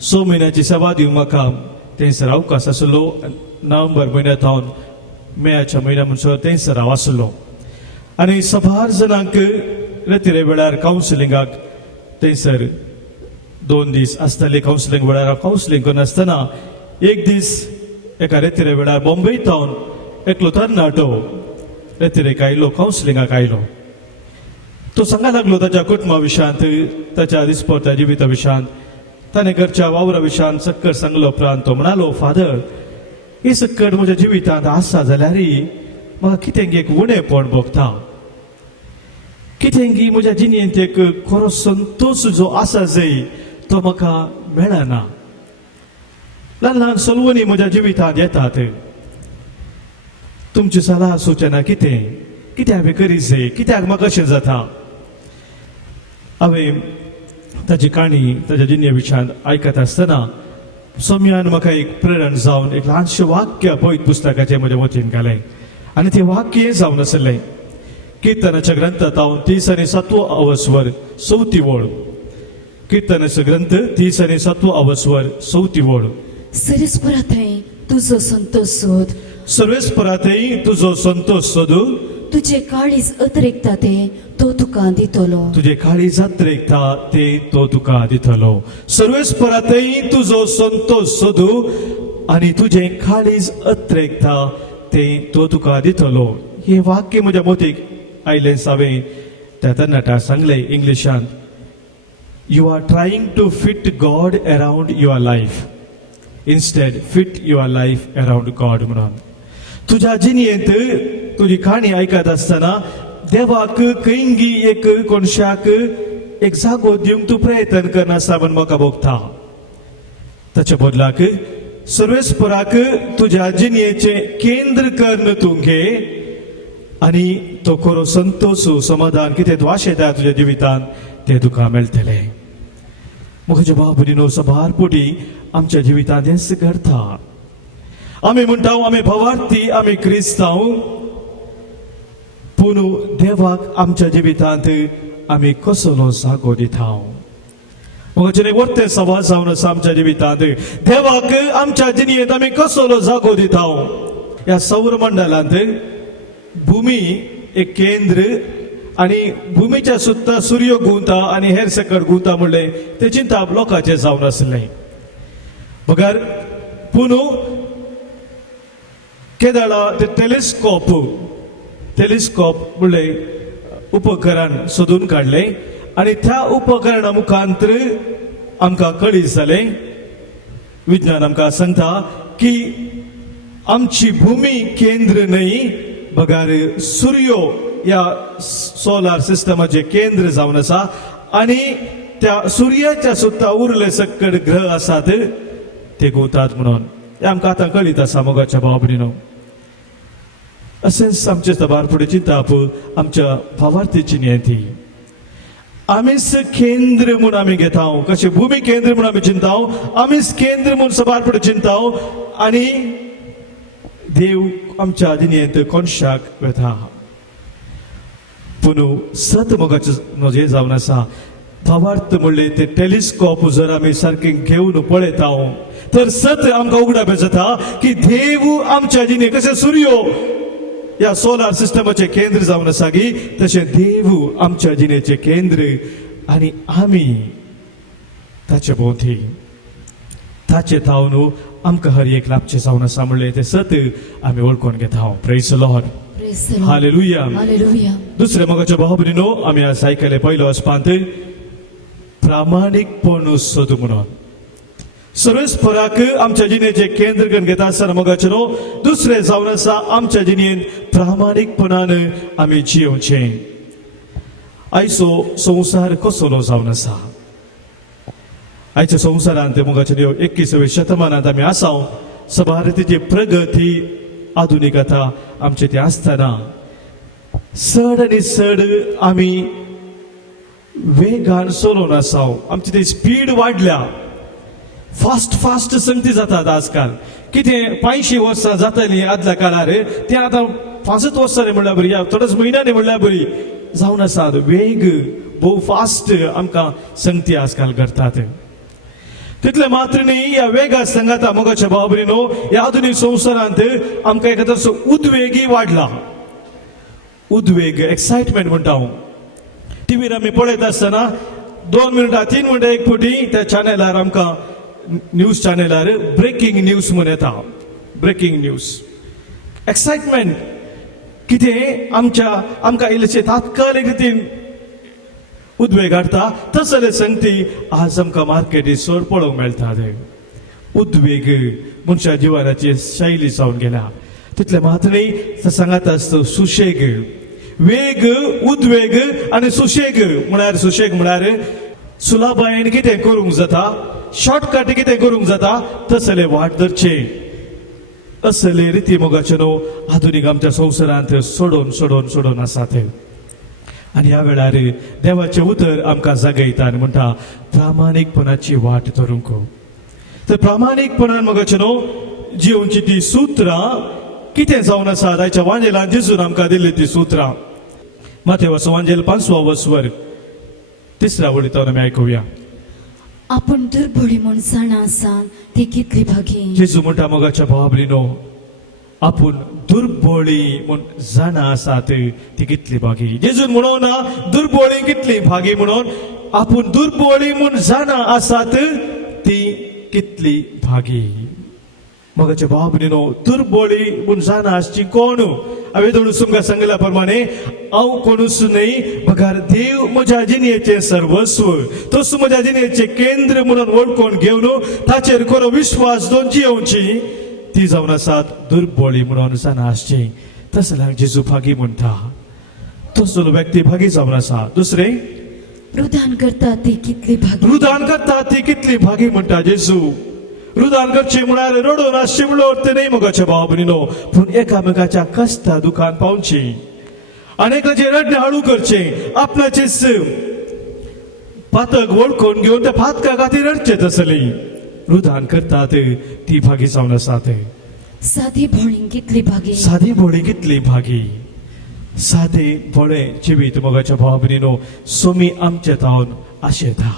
6 म्हयन्याची सेवा दिवंक म्हाका थंयसर अवकाश आसलो. नोव्हेंबर म्हयन्यांत हांव मेच्या म्हयन्या म्हणसर थंयसर हांव आसलो आनी 6 जाणांक रातीरे वेळार कावन्सिलिंगाक थंयसर 2 दीस आसताले. कावन्सिलिंग वेळार हांव कावन्सिलिंग करनासतना एक दीस एका रातीरे वेळार बॉम्बेत हांव एकलो तरणाटो रातीरेक आयलो, कावन्सिलिंगाक आयलो. तो सांगा लागलो ताच्या कुटुंबा विशयांत, ताच्या दिसपट्ट्या जिविता विशयांत, ताणें घरच्या वावरा विशयांत सक्कड सांगलो उपरांत तो म्हणालो, फादर, ही सक्कड म्हज्या जिवितांत आसा जाल्यार म्हाका कितें एक उणेपण भोगता. कितें म्हज्या जिणेंत एक खरो संतोश जो आसा जंय तो म्हाका मेळना. ल्हान ल्हान सलवणी म्हज्या जिवितांत येतात. तुमची सलाह सुचना कितें हांवें करीत जाय, कित्याक म्हाका अशें जाता. हांवें ताची काणी ताच्या जिणे विशयांत आयकत आसतना सोम्यान म्हाका एक प्रेरण जावन एक ल्हानशें वाक्य पळयत पुस्तकाचें म्हज्या वतीन घालें आनी तें वाक्य जावन आसलें. किर्तनाच्या ग्रंथांत हांव 37 अवस्वर 4थी ओळ. किर्तनाचो ग्रंथ 37 अवस्वर 4थी ओळ. सर्वेस्परा थंय तुजो संतोष सोद. सर्वेस्परातय तुजो संतोष सोदू. तुजे काळीज अतिरिक्ता ते तो तुका दितलो. तुझे काळी जात्रेकता ते तो तुका दितलो. सर्वेस्परातय तुजो संतोष सोदू आनी तुझे काळीज अतिरिक्ता ते तो तुका दितलो. हे वाक्य म्हज्या मोतीक आयलें. हांवें त्या तरणाट्याक सांगलें इंग्लिशांत, you are trying to fit God around your life instead fit your life around God म्हणून. तुज्या जिणेंत तुजी काणी आयकत आसतना देवाक खंयी एक कोणशाक एक जागो दिवंक तूं प्रयत्न करनासता म्हूण म्हाका भोगता. ताच्या बदलाक सर्वेस्पराक तुज्या जिणेचें केंद्र करून तूं घे आनी तो खरो संतोष समाधान कितें तूं आशेता तुज्या जिवितांत तें तुका मेळटलें. म्हज्या भाव भयणीनो, सभार पोटी आमच्या जिवितांत हेंच घडटा. आमी म्हणटा आमी भवार्थी, आमी क्रिस्तांव, पूण देवाक आमच्या जिवितांत आमी कसलो जागो दिता. म्हजे एक वर्ते सवाल जावन आसा आमच्या जिवितांत. देवाक आमच्या जिणेंत आमी कसलो जागो दिता. ह्या सौर मंडलांत भूमी एक केंद्र आनी भूमीच्या सुत्ता सूर्य घुंवता आनी हेर सकट घुंवता म्हणलें तें चिंता लोकांचें जावन आसलें. बगर पूण केदाळा ते टेलिस्कोप म्हणलें उपकरण सोदून काडलें आनी त्या उपकरणा मुखांतर आमकां कळीत जालें, विज्ञान आमकां सांगता की आमची भूमी केंद्र न्हय, बगार सूर्य ह्या सोलार सिस्टमाचें केंद्र जावन आसा आनी त्या सूर्याच्या सुत्ता उरले सकट ग्रह आसात ते घुंवतात म्हणून. हें आमकां आतां कळीत आसा मोगाच्या भाव भयणीनो. अशेंच आमचे सभार फुडें चिंताप आमच्या भावार्थीची नियती. आमीच केंद्र म्हूण आमी घेता, कशें भूमी केंद्र म्हूण आमी चिंता, आमीच केंद्र म्हूण सभार फुडें चिंता आनी देव आमच्या जिणेंत कोणशाक वेता. पूण सत मोगाचें नोजे जावन आसा. भावार्थ म्हणलें ते टेलिस्कोप जर आमी सारकें घेवन पळयता तर सत आमकां उगडाप जाता की देव आमच्या जिणेंत कशें सूर्य ह्या सोलार सिस्टमाचें केंद्र जावन आसा की तशें देव आमच्या जिणेचें केंद्र आनी आमी ताचे भोंवती ताचे थावन आमकां हर एक लाभचें जावन आसा म्हणलें तें सत आमी वळखून घेता. Praise the Lord, hallelujah. Hallelujah. दुसरे मोगाच्या भाव भयणीनो, आमी आज आयकलें पयलो वचपांत प्रामाणीकपण सोद म्हणून. सर्वेस्पराक आमच्या जिणेचें केंद्र करून घेता आसतना मोगाचे न्हू, दुसरें जावन आसा आमच्या जिणेंत प्रामाणीकपणान आमी जियोवचें. आयचो संवसार कसलो जावन आसा. आयच्या संवसारांत मुगाच्या 21व्या शतमानांत आमी आसाव. सभारतीची प्रगती आधुनिकता आमचे ते आसतना चड आनी चड आमी वेगान चलोवन आसाव. आमची ती स्पीड वाडल्या. फास्ट संगती जातात आजकाल. कितें 500 वर्सां जाताली आदल्या काळार तें आतां 5 वर्सांनी म्हणल्यार बरी, थोडेच म्हयन्यांनी म्हणल्यार बरी जावन आसात. वेग भोव फास्ट आमकां संगती आजकाल करतात. तितले मात्र न्ही, ह्या वेगा सांगाता मोगाच्या भाव भयणीनो, ह्या आधुनीक संवसारांत आमकां एका तसो उद्वेगय वाडला. उद्वेग, एक्सायटमेंट म्हणटा हांव. टीव्हीर आमी पळयत आसतना 2 मिनटां 3 मिनटां एक फावटी त्या चॅनलार आमकां न्यूज चॅनलार ब्रेकिंग न्यूज म्हूण येता. Breaking news, excitement. कितें आमकां इल्लेशें तात्कालीक रितीन उद्वेग हाडटा, तसले संगती आज आमकां मार्केटींत चड पळोवंक मेळटात. उद्वेग मनशा जिवानाची शैली जावन गेल्या. तितले मात्र न्ही, सांगात आसता सुशेग. वेग, उद्वेग आनी सुशेग म्हळ्यार, सुशेग म्हळ्यार सुलभायेन कितें करूंक जाता, शॉर्टकट कितें करूंक जाता तसले वाट धरचे. असले रिती मोगाचे न्हू आधुनीक आमच्या संवसारांत सोडून आसात. आनी ह्या वेळार देवाचें उतर आमकां जागयता आनी म्हणटा प्रामाणीकपणाची वाट धरूंक. तर प्रामाणीकपणान मोगाचे न्हू जिवोवची ती सुत्रां कितें जावन आसात. आयच्या वांजेलांत जेजून आमकां दिल्ली ती सुत्रां. माथेवाचो वांजेल 5वा वचवर 3ऱ्या वळींतल्यान आमी आयकुया. आपण दुर्बळी म्हूण जाणा आसा ती कितली भागी. जेजू म्हणटा मोगाच्या भावा भयणीनो, आपूण दुर्बळी म्हूण जाणा आसात ती कितली भागी. जेजून म्हणोना दुर्बळी कितली भागी म्हणून, आपूण दुर्बळी म्हूण जाणा आसात ती कितली भागी. मोगाच्या भावा भयणीनो, दुर्बळी म्हूण जाणा आसची कोण. हांवें दोनूच तुमकां सांगल्या प्रमाणे हांव कोणूच न्ही, बगार देव म्हज्या जिणेचें सर्वस्व, तोच म्हज्या जिणेचें केंद्र म्हणून वळखून घेवन ताचेर खरो विश्वास दोन जियोवची ती जावन आसात दुर्बळी म्हणून जाणा आसची. तसल्यांक जेजू भागी म्हणटा. तसलो व्यक्ती भागी जावन आसा. दुसरें, रुदान करता ती कितली भागी. रुदान करता ती कितली भागी म्हणटा जेजू. रुदान करचे म्हळ्यार रडोन आसचे म्हणून अर्थ न्ही मोगाच्या भावा भयणीनो, पूण एकामेकाच्या कश्टा दुखान पावची. अनेकांचे रडणे हळू करचे. आपणाचेच पातक वळखून घेवन त्या फातका खातीर रडचे. तसली रुदान करतात ती भागी जावन आसात. सादी भोळी कितली भागी. सादी भोळी कितली भागी. सादे भोळे जिवीत मोगाच्या भावा भयणीनो सोमी आमचे तावन आशेता.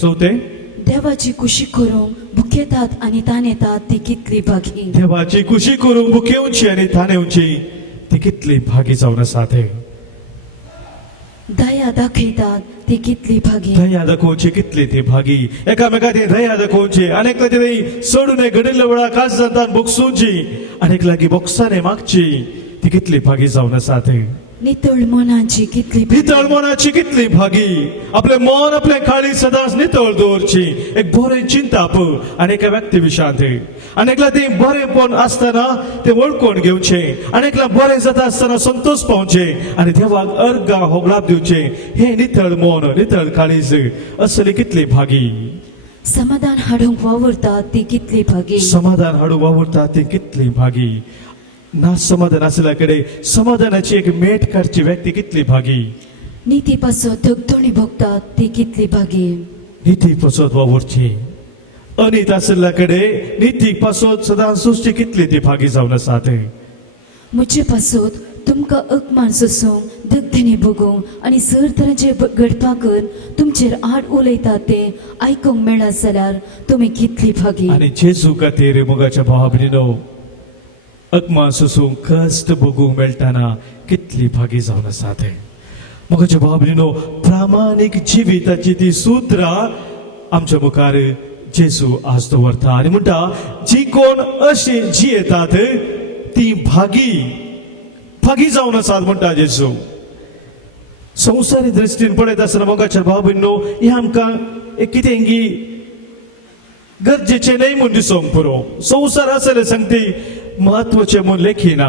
चवथें, देवाची कुशी करूंक भुकेतात आनी तानेतात ती कितली भागी. देवाची खुशी करूंक भुकेवची आनी ताणेवची ती कितली भागी जावन आसात. दया दाखयतात ती कितली भागी. दया दाखोवची कितली ती भागी. एकामेकाची दया दाखोवची. अनेक लागीं सोडून घडिल्ल्या वेळा काज जातात बोगसूची. अनेक लागीं बोगसाने मागची ती कितली भागी जावन आसात. नितळ मनाची कितली भागी. नितळ मनाची कितली भागी. आपले मन आपले काळी सदांच नितळ दवरची. एक बरें चिंताप आनी एका व्यक्ती विशांत. अनेकला ते बरेंपण आसतना ते वळखून घेवचे. अनेकला बरें जाता आसतना संतोष पावचे आनी देवाक अर्गां होगळाप दिवचे. हे नितळ मन, नितळ काळीज असली कितली भागी. समाधान हाडूंक वावरतात ती कितली भागी. समाधान हाडूंक वावरता ती कितली भागी. ना समाधान आसल्या कडेन समाधानाची एक मेट काडची व्यक्ती कितली भागी. नीती पासत धगधणी भोगतात ती कितली भागी. निती पासत वावरची. अनीत आसल्या कडेन नितीक पासत सदां सुसची कितली ती भागी जावन आसात. म्हजे पासत तुमकां अपमान सोसूंक धगधणी भोगूंक आनी सर तरेचे घडपाकर तुमचेर आड उलयतात ते आयकूंक मेळत जाल्यार तुमी कितली भागी. आनी जेजू खातीर मोगाच्या भावा भयणीनो अपमान सोसूंक कश्ट भोगूंक मेळटाना कितली भागी जावन आसात. मोगाच्या भावा भयणीनो, प्रामाणीक जिविताची ती सुत्रां आमच्या मुखार जेजू आज दवरता आनी म्हणटा जी कोण अशी जियेतात ती भागी भागी जावन आसात म्हणटा जेजू. संवसारी दृश्टीन पळयत आसतना मोगाच्या भावा भयणीनो, हे आमकां कितें गरजेचें न्हय म्हूण दिसूंक पुरो. संवसार आसले सांगती म्हत्वाचे म्हूण लेखिना.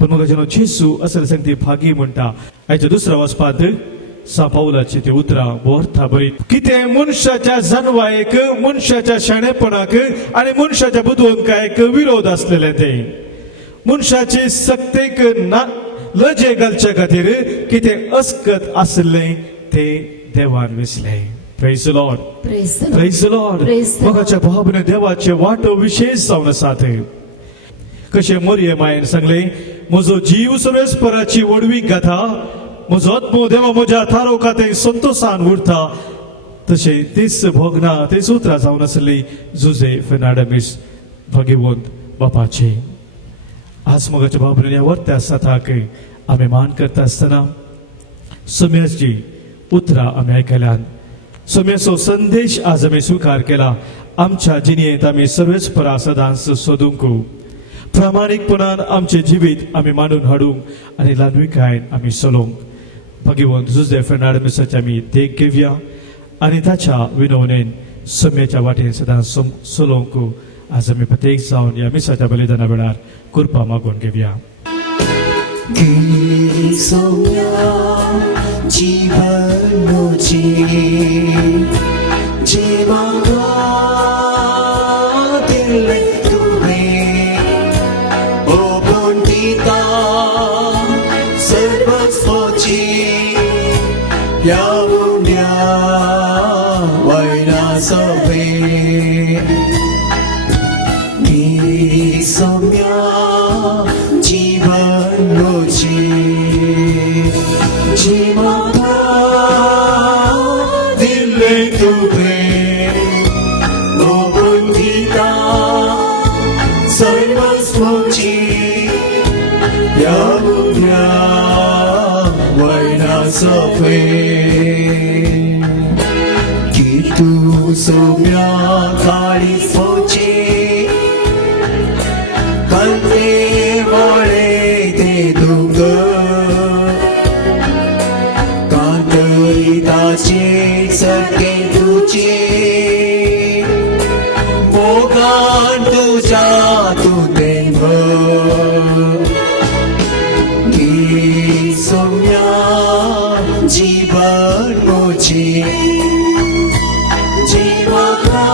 पण मग जेन्ना जेसू असं सांगते भागी म्हणटा हाच्या दुसऱ्या वचपांत सापावलाची ती उतरां बोरता बरी कितें मनशाच्या जन्मायक मनशाच्या शाणेपणाक आनी मनशाच्या बुद्वंकायक विरोध आसलेले ते मनशाचे सक्तेक लजे घालचे खातीर कितें अस्कत आसले ते देवान विसले. Praise the Lord, praise the Lord. मगाच्या भावने देवाचे वाटो विशेष जावन आसात. कशें मोरये मायेन सांगले म्हजो जीव सर्वेस्पराची वडवीक घाता म्हजो आत्मो देवा म्हज्या थारो खातें संतोषान उरता. तशें तीच भोगना तीच उतरां जावन आसली जुजे फेर्नांडीस भगिवंत बापाची. आज मोगाच्या बाबरेन ह्या वर्त्या साथाक आमी मान करता आसतना सोम्याची उतरां आमी आयकल्यान सोम्याचो संदेश आज आमी स्विकार केला. आमच्या जिणेंत आमी सर्वेस्परा सदांच सोदूंक प्रामाणीकपणान आमचे जिवीत आमी मांडून हाडूंक आनी लादविकायेन आमी चलोवंक भगिवंत जुजे फेर्नांडीसाची आमी देख घेवया आनी ताच्या विनवणेन सोम्याच्या वाटेन सदांच चलोवंक आज आमी प्रत्येक जावन ह्या मिसाच्या बलिदाना वेळार कृपा मागून घेवया. Gitu somya kali soche kante vale te dunga kantari tache sarke tuche mogan tuja tu denva ki somya जीवन मुझे जीवका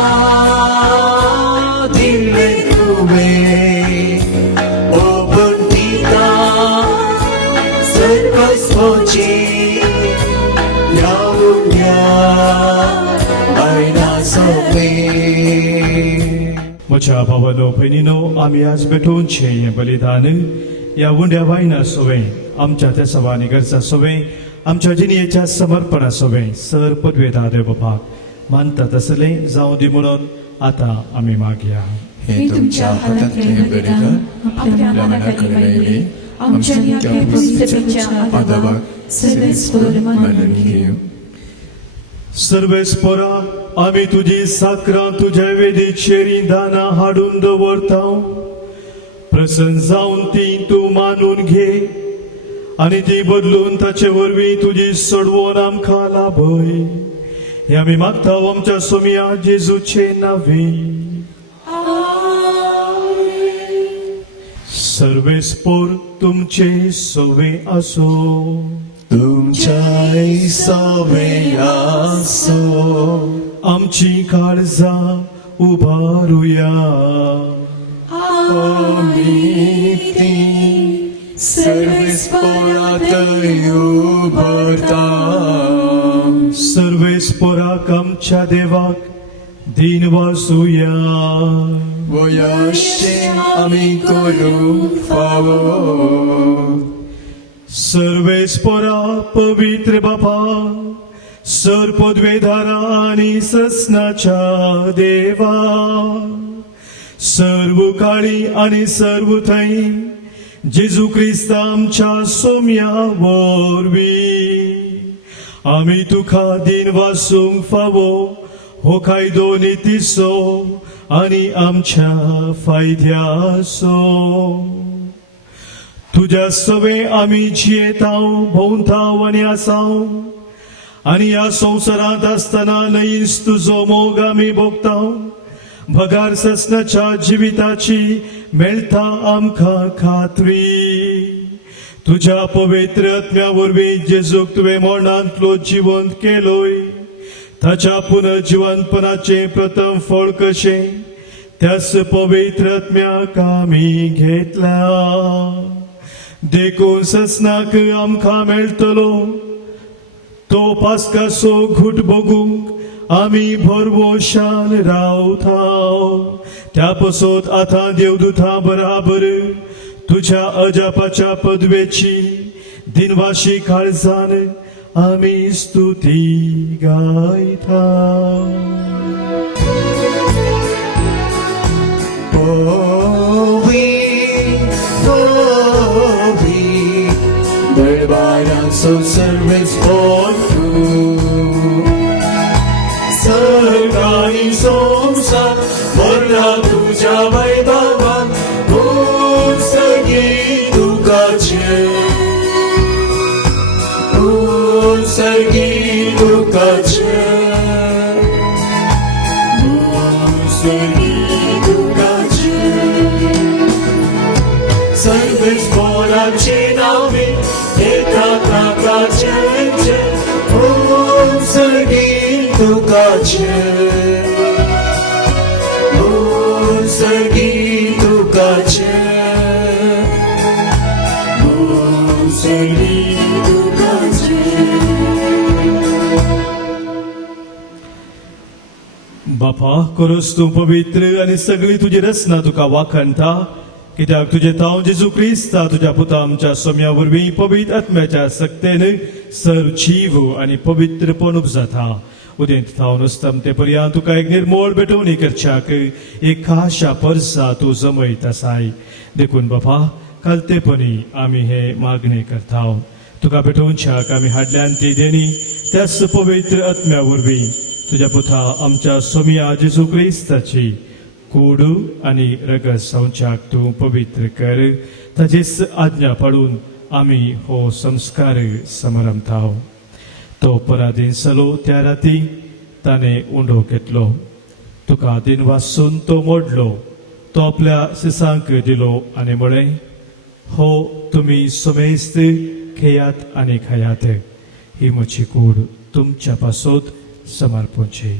दिल तुम्हें ओ बंदीता सर्वस मुझे यावुया आईना सोपे. म्हज्या भावालो भयणीनो आमी आज भेटून छे हें बलिदान ह्या उंड्या बायना सोवे आमच्या त्या सवानी गरजा सोवे आमच्या जिणेच्या समर्पणा सोवे सर पदवेदार देव बापाक मानतात असले जावं दी म्हणून आता आमी मागया. हे तुमच्या हातातले बलिदान आपल्या मनाखाली वाहिले आमच्या नित्य पवित्रतेच्या आदाराक सर्वेस्पर मानून घेऊ. सर्वेस्परा आमी तुजी साकरां तुज्या वेदीचेरी दाना हाडून दवरता. प्रसन्न जावन ती तूं मानून घे आनी ती बदलून ताचे वरवीं तुजी सोडवण आमकां लाभय. हे आमी मागता आमच्या सोम्या जेजूचे नांवे. सर्वेस्पर तुमचे सोवे आसो. तुमच्या सोवे आसो. आमची काळजां उबारुया. सर्वेस्परात उबरता. सर्वेस्पराक आमच्या देवाक दिन वासुया. वयाशे आमी करूंक फावो. सर्वेस्परा पवित्र बापा सर पदवेधारा आनी ससनाच्या देवा सर्व काळी आनी सर्व थंय जेजू क्रिस्त आमच्या सोम्या वरवीं आमी तुका दिन वासूंक फावो हो कायदो नितीसो आनी आमच्या फायद्याचो. तुज्या सवे आमी जियेताव भोंवताव आनी आसाव आनी ह्या संवसारांत आसतना लयीस तुजो मोग आमी भोगताव. भगार ससनाच्या जिविताची मेळता आमकां खात्री तुझ्या पवित्र आत्म्या वरवीं जेजूक तुवें मरणांतलो जिवंत केलोय ताच्या पुनर्जिवंतपणाचे प्रथम फळ कशें त्याच पवित्र आत्म्याक आमी घेतला देखून ससनाक आमकां मेळटलो तो पास्काचो घुट बगूंक आमी भरवोशान रावता त्या पसोत आतां देवदूता बराबर तुझ्या अजापाच्या पदवेची दिनवाशी काळजान आमी स्तुती गायता दरबारात सर्वेस सरकारी संसार भरला तुझ्या वैभवान सगळी दुःखाचे सगळी दुःखाचे सगळी दुःखाचे सर्वेस पोराचे नावे एका काकाचे सगळी दुःखाचे सगळी दुःखाचे सगळी दुःखाचे बापा करोस तूं पवित्र आनी सगळी तुजी रचना तुका वाखणटा कित्याक तुजे ताव जेजू क्रिस्ता तुज्या पुता आमच्या सोम्या वरवीं पवित्र आत्म्याच्या सक्तेन सर्जीव आनी पवित्रपण जाता उदेंत थावन उस्तम ते पर्यंत तुका एक निर्मोळ भेटवणी करच्याक एक खाशा परसा तूं जमयत आसाय देखून बापा कालतेपणी आमी हे मागणे करता तुका भेटोवच्याक आमी हाडल्यान ती देणी त्याच पवित्र आत्म्या वरवीं तुज्या पुता आमच्या सोम्या जेजू क्रिस्ताची कूड आनी रगत संचाक तूं पवित्र कर ताचीच आज्ञा पाळून आमी हो संस्कार समरमता तो पराधीन जालो त्या राती ताणें उंडो घेतलो तुका दिन वाचून तो मोडलो तो आपल्या सिसांक दिलो आनी म्हळें हो तुमी समेस्त खेयात आनी खायात ही म्हजी कूड तुमच्या पासत समर्पूची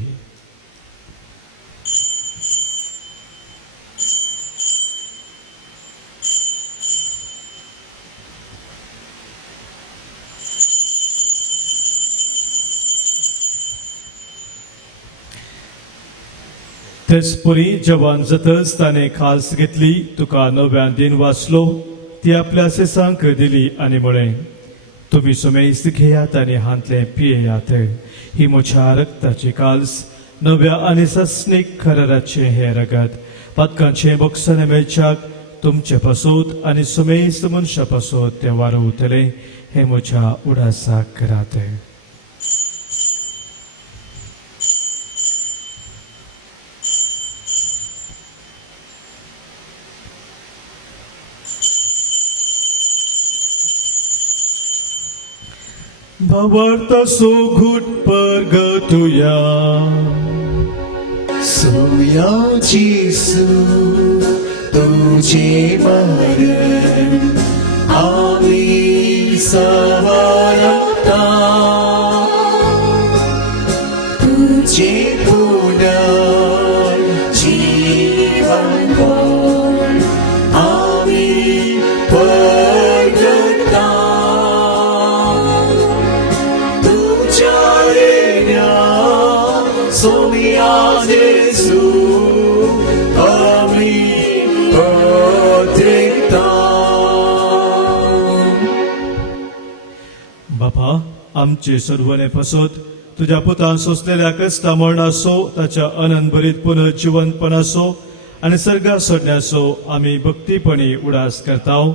तेचपरी जवान जातच ताणें खास घेतली तुका नव्यान दिन वाचलो ती आपल्या सेसांक दिली आनी म्हळें तुमी सुमेस्त घेयात आनी हांतले पियेयात ही म्हज्या रक्ताची काल्स नव्या आनी सस्नीक खराराचे हे रगत पातकांचे बक्षणे मेळच्याक तुमचे पासोत आनी सुमेस्त मनशा पासोत ते वारवतले हे म्हज्या उडासाक करात Babarta so good pergatuya सोया जीसू तुझे मरण आम्ही सवारता तुझे पुनर्जीवन बोल आम्ही परगता सोमिया जेसू आम्ही पत्रिकता बापा आमचे सर्वने फसोत तुझ्या पुतान सोसलेल्या कष्टा मरणासो ताच्या अनंतभरीत पुनर्जिवंतपणासो आनी सर्गा सोडण्याचो आमी भक्तीपणी उडास करताव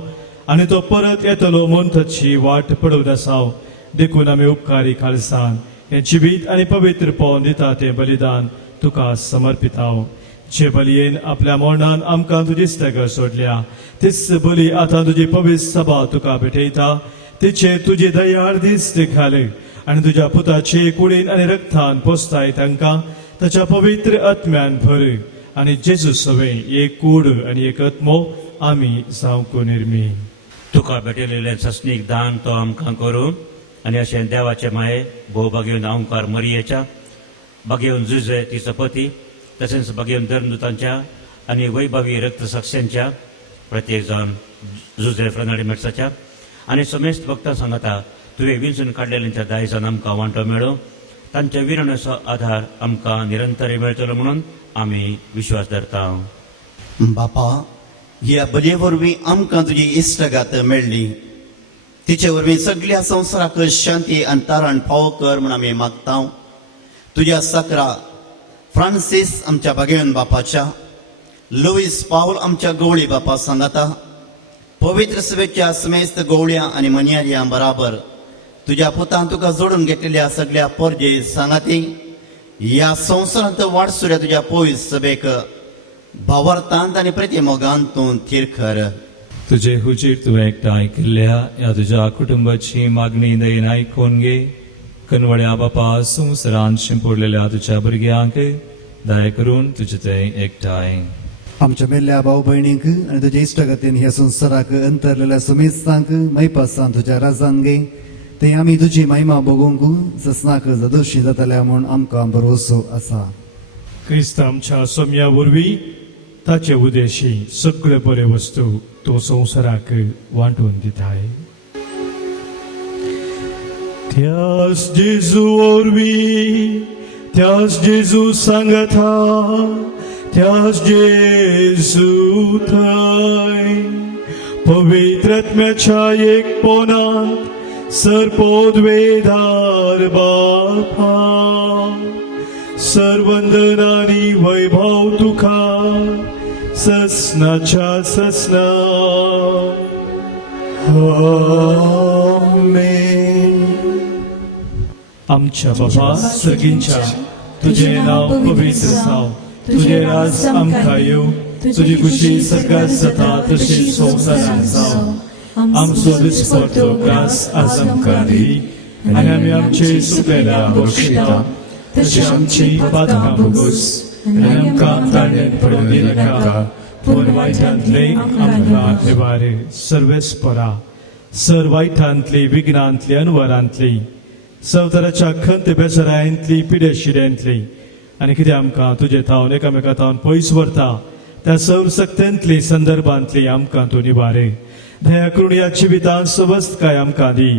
आनी तो परत येतलो म्हूण ताची वाट पडत आसाव देखून आमी उपकारी खालसान हे जिवीत आनी पवित्र पावन दिता ते बलिदान तुका समर्पिताव जे बलयेन आपल्या मरणान आमकां तुजी स्थग सोडल्या तीच बली आतां तुजी पवित्र सभा तुका भेटयता तिचे तुजी दयाळ दिस्त घाल आनी तुज्या पुताचे कुडीन आनी रक्तान पोसताय तांकां ताच्या पवित्र आत्म्यान भर आनी जेजू सवे एक कूड आनी एक आत्मो आमी जावंक निर्मी. तुका भेटलेले सस्नीक दान तो आमकां करूं आनी अशें देवाचे माये भोव बागेवन ओंकार मरियेच्या बागेवन जुजे तिचो पती तशेंच बागेवन धर्मदुतांच्या आनी वैभवी रक्त साक्षांच्या प्रत्येक जाण जुजे फ्रनाडिमेट्साच्या आनी समेस्त भक्तां सांगता तुवें विंचून काडलेल्यांच्या दायजान आमकां वांटो मेळो तांच्या विरणेचो आधार आमकां निरंतर मेळटलो म्हणून आमी विश्वास धरता. बापा, ह्या बजे वरवीं आमकां तुजी इश्टगात मेळ्ळी. तिचे वरवीं सगळ्या संवसाराक शांती आनी तारण फावो कर म्हूण आमी मागता. तुज्या साकरा फ्रांसीस आमच्या बागेवन बापाच्या, लुईस पावल आमच्या गवळी बापा सांगाता, पवित्र सभेच्या समेस्त गवळ्यां आनी मनियाऱ्यां बराबर तुज्या पुतान तुका जोडून घेतलेल्या सगळ्या पोरजे सांगाती ह्या संवसारांत वाडसुऱ्या तुज्या पवित्र सभेक भावार्थांत आनी प्रतिमोगांत तूं थीर कर. तुझे हुजीर तुवें एकठांय केल्ल्या ह्या तुज्या कुटुंबाची मागणी दयेन आयकून घे. कनवळ्या बापा संवसारांत शिंपडलेल्या तुज्या भुरग्यांक दया करून तुजे ते एकठांय. आमच्या मेल्ल्या भाऊ भयणीक आनी तुज्या इश्टगतीन ह्या संवसाराक अंतरलेल्या सुमेस्तांक मैपासान तुज्या राजान घे. ते आमी तुजी महिमा बगूंक ससनाक जदोशी जातल्या म्हूण आमकां भरवसो आसा. क्रिस्त आमच्या सोम्या वरवीं ताचे उद्देशी सगळे बरे वस्तू तो संवसाराक वांटून दिताय. त्याच जेजू वरवीं त्याच जेजू सांगता त्याच जेजू थंय पवित्रात्म्याच्या एकपणांत सर्पोद्वेदार बापा सर्वंदनानी वैभव तुका ससनाच्या ससना. आमच्या बाबा सर्गींच्या तुझे नाव पवित्र जावं, तुझे राज आमकां येवं, तुजी खुशी सगळ्यात जाता तशी संवसारांत जावं. आमचो दिसपट्टो ग्रास आज आमकां दी आनी आमी आमचे सुकलेल्या बक्षिता तशी आमची पातकां भोगूस आनी आमकां ताणें पडूं दिनाका पूण वायटांतले आमकां निवार. सर्वेस्परा सर वायटांतली विघ्नांतली अनवरांतली सवतराच्या खंत बेसरायांतली पिडे शिड्यांतली आनी कितें आमकां तुजे थावन एकामेका थावन पयस व्हरता त्या सौर सक्तेंतली संदर्भांतली आमकां तूं निवार. दया करून ह्या जिवितांत सवस्त काय आमकां दी.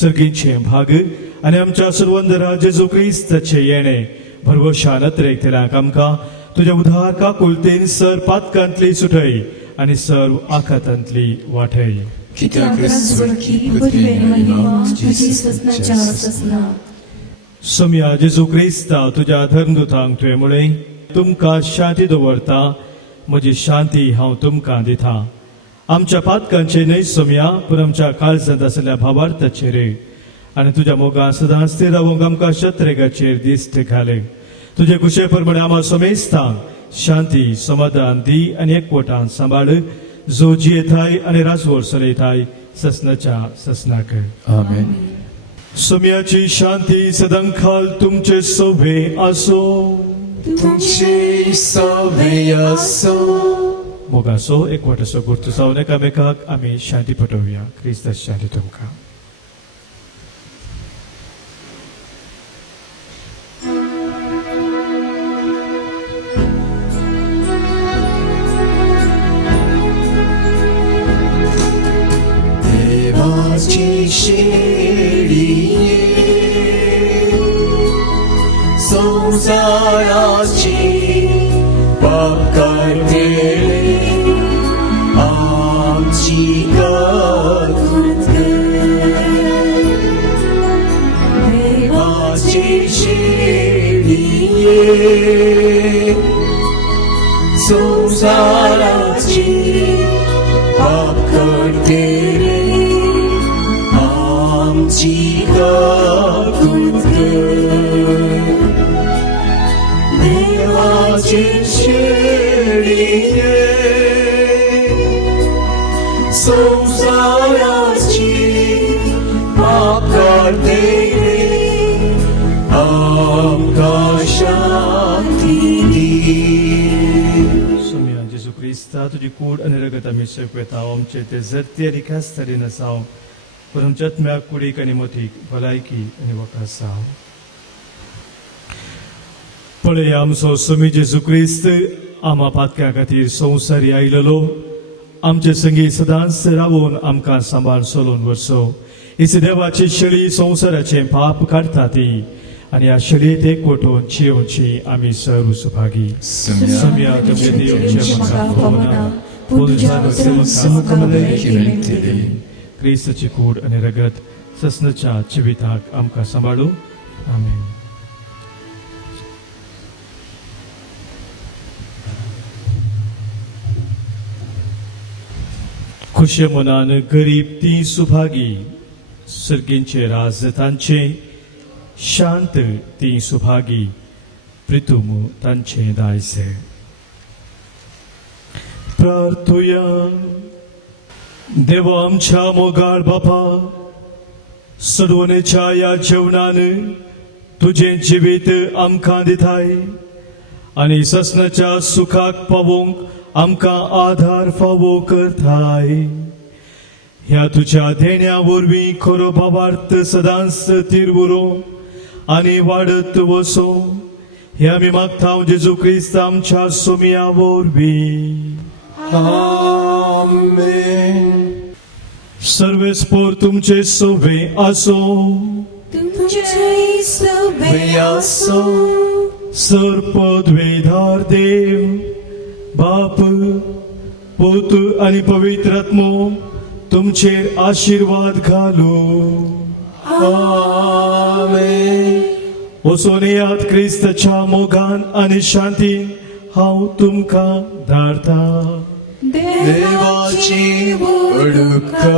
सर्गीचे भाग आनी आमच्या सुरवंदरा जेजू क्रिस्ताचे येणे भरवशान नत्रेक आमकां तुज्या उदार काकुलतेन सर पातकांतली सुटय आनी सर्व आखातांतली वाटय. कित्याक सोम्या जेजू क्रिस्ता तुज्या धर्मदुतांक तुवें म्हळें तुमकां शांती दवरता म्हजी शांती हांव तुमकां दितां. आमच्या पातकांचे न्हय सोम्या पूण आमच्या काळजांत आसलेल्या भावार्थाचेर आनी तुज्या मोगान सदां स्थिर रावूंक आमकां शत्रेगाचेर दिश्ट घाल. तुजे कुशे प्रमाणे आम्हा समेस्तांक शांती समाधान दी आनी एकवटान सांबाळ जो जियेताय आनी राजवट चलयताय ससनाच्या ससनाक. आमेन. सोम्याची शांती सदांखाल तुमचे सोबे आसो. तुमचे सवे असो. मोगासो एकवटाचो गुर्तू जावन एकामेकाक आमी शांती पटोवया. क्रिस्त शांती तुमकां. देवाची शेळिये संसाराची पाप करतेले आमची गात देवाची शेळिये संसाराची पाप करतेले आमची गात देवाची शेळिये संसाराची पाप करतेले आमकां शांती दी. कूड आनी रगत आमी सोंपयता आमचे ते जर्तेरी कास्तरी नसाव पण आमच्या कुडीक आनी मोतीक भलायकी आनी वखद जाव पळया आमचो स्वामी जेजू क्रिस्त आमा पातक्या खातीर संवसारी आयलेलो आमचे संगी सदांच रावून आमकां सांबाळ चलोवन वचो इस देवाची शेळी संवसाराचे पाप काडटा ती आनी ह्या शेळयेत एकवटून जेवची आमी सर्व सुभागी सम्या तुमचे देवचे म्हाका भोवना पूण क्रिस्ताची कूड आनी रगत ससनाच्या जिविताक आमकां सांबाळू आमेन. खुशे मनान गरीब ती सुभागी सर्गींचे राज तांचे शांत ती सुभागी प्रितुम तांचे दायसे प्रार्थुया. देव आमच्या मोगाळ बापा सडवणेच्या या जेवणान तुझे जिवीत आमकां दिताय आनी ससनाच्या सुखाक पावोवंक आमकां आधार फावो करताय. ह्या तुझ्या देण्या वरवीं खरो भावार्थ सदांच तिरवरो आनी वाडत वसो हे आमी मागता जेजू क्रिस्त आमच्या सोमिया वरवीं. सर्वेस्पोर तुमचे सोवे आसो सर्पद्वेधार देव बाप पोत आनी पवित्र आत्मो तुमचेर आशीर्वाद घालो. वचून येयात क्रिस्ताच्या मोगान आनी शांतीन हांव तुमकां धाडटा. देवाची वडका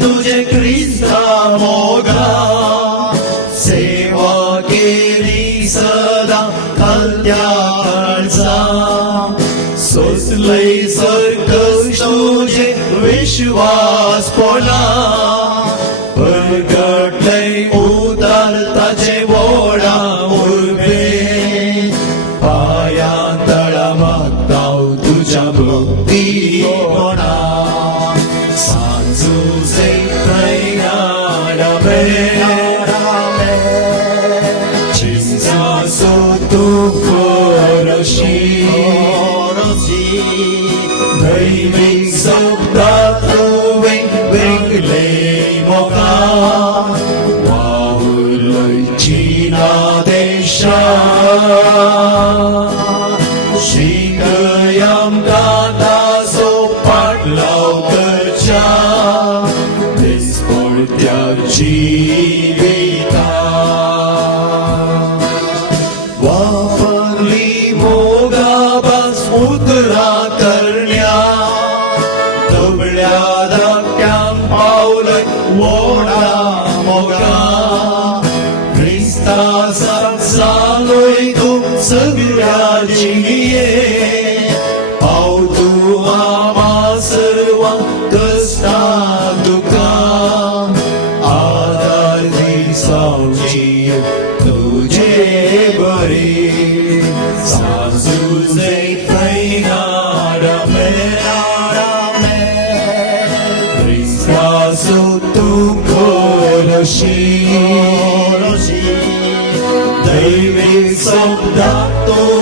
तुझे क्रिस्ता मोगा सेवा केली सदा कल्याणचा सोसलय सर्कस तुझे विश्वास पोला प्रगटलय उदार ताचे वोडा उर्बे पाया तळा मागता तुझ्या भक्ती होणा सांजुसे दैविक शब्दात वेगले मोगा वावलय चीना देशा शिकयम गाता सो पाटलाव करच्या दिसपडत्या जिविता वापरली मोगा बस उतरा करण्या दुबळ्या धाकट्यांक पावलय वोडा मोगा क्रिस्ता सांगलोय तूं सगळ्या जिये पाव तूं आमा सर्वांक कश्टा दुखा आदार दिसावची तुझे बरे सांजुजे दैविक तो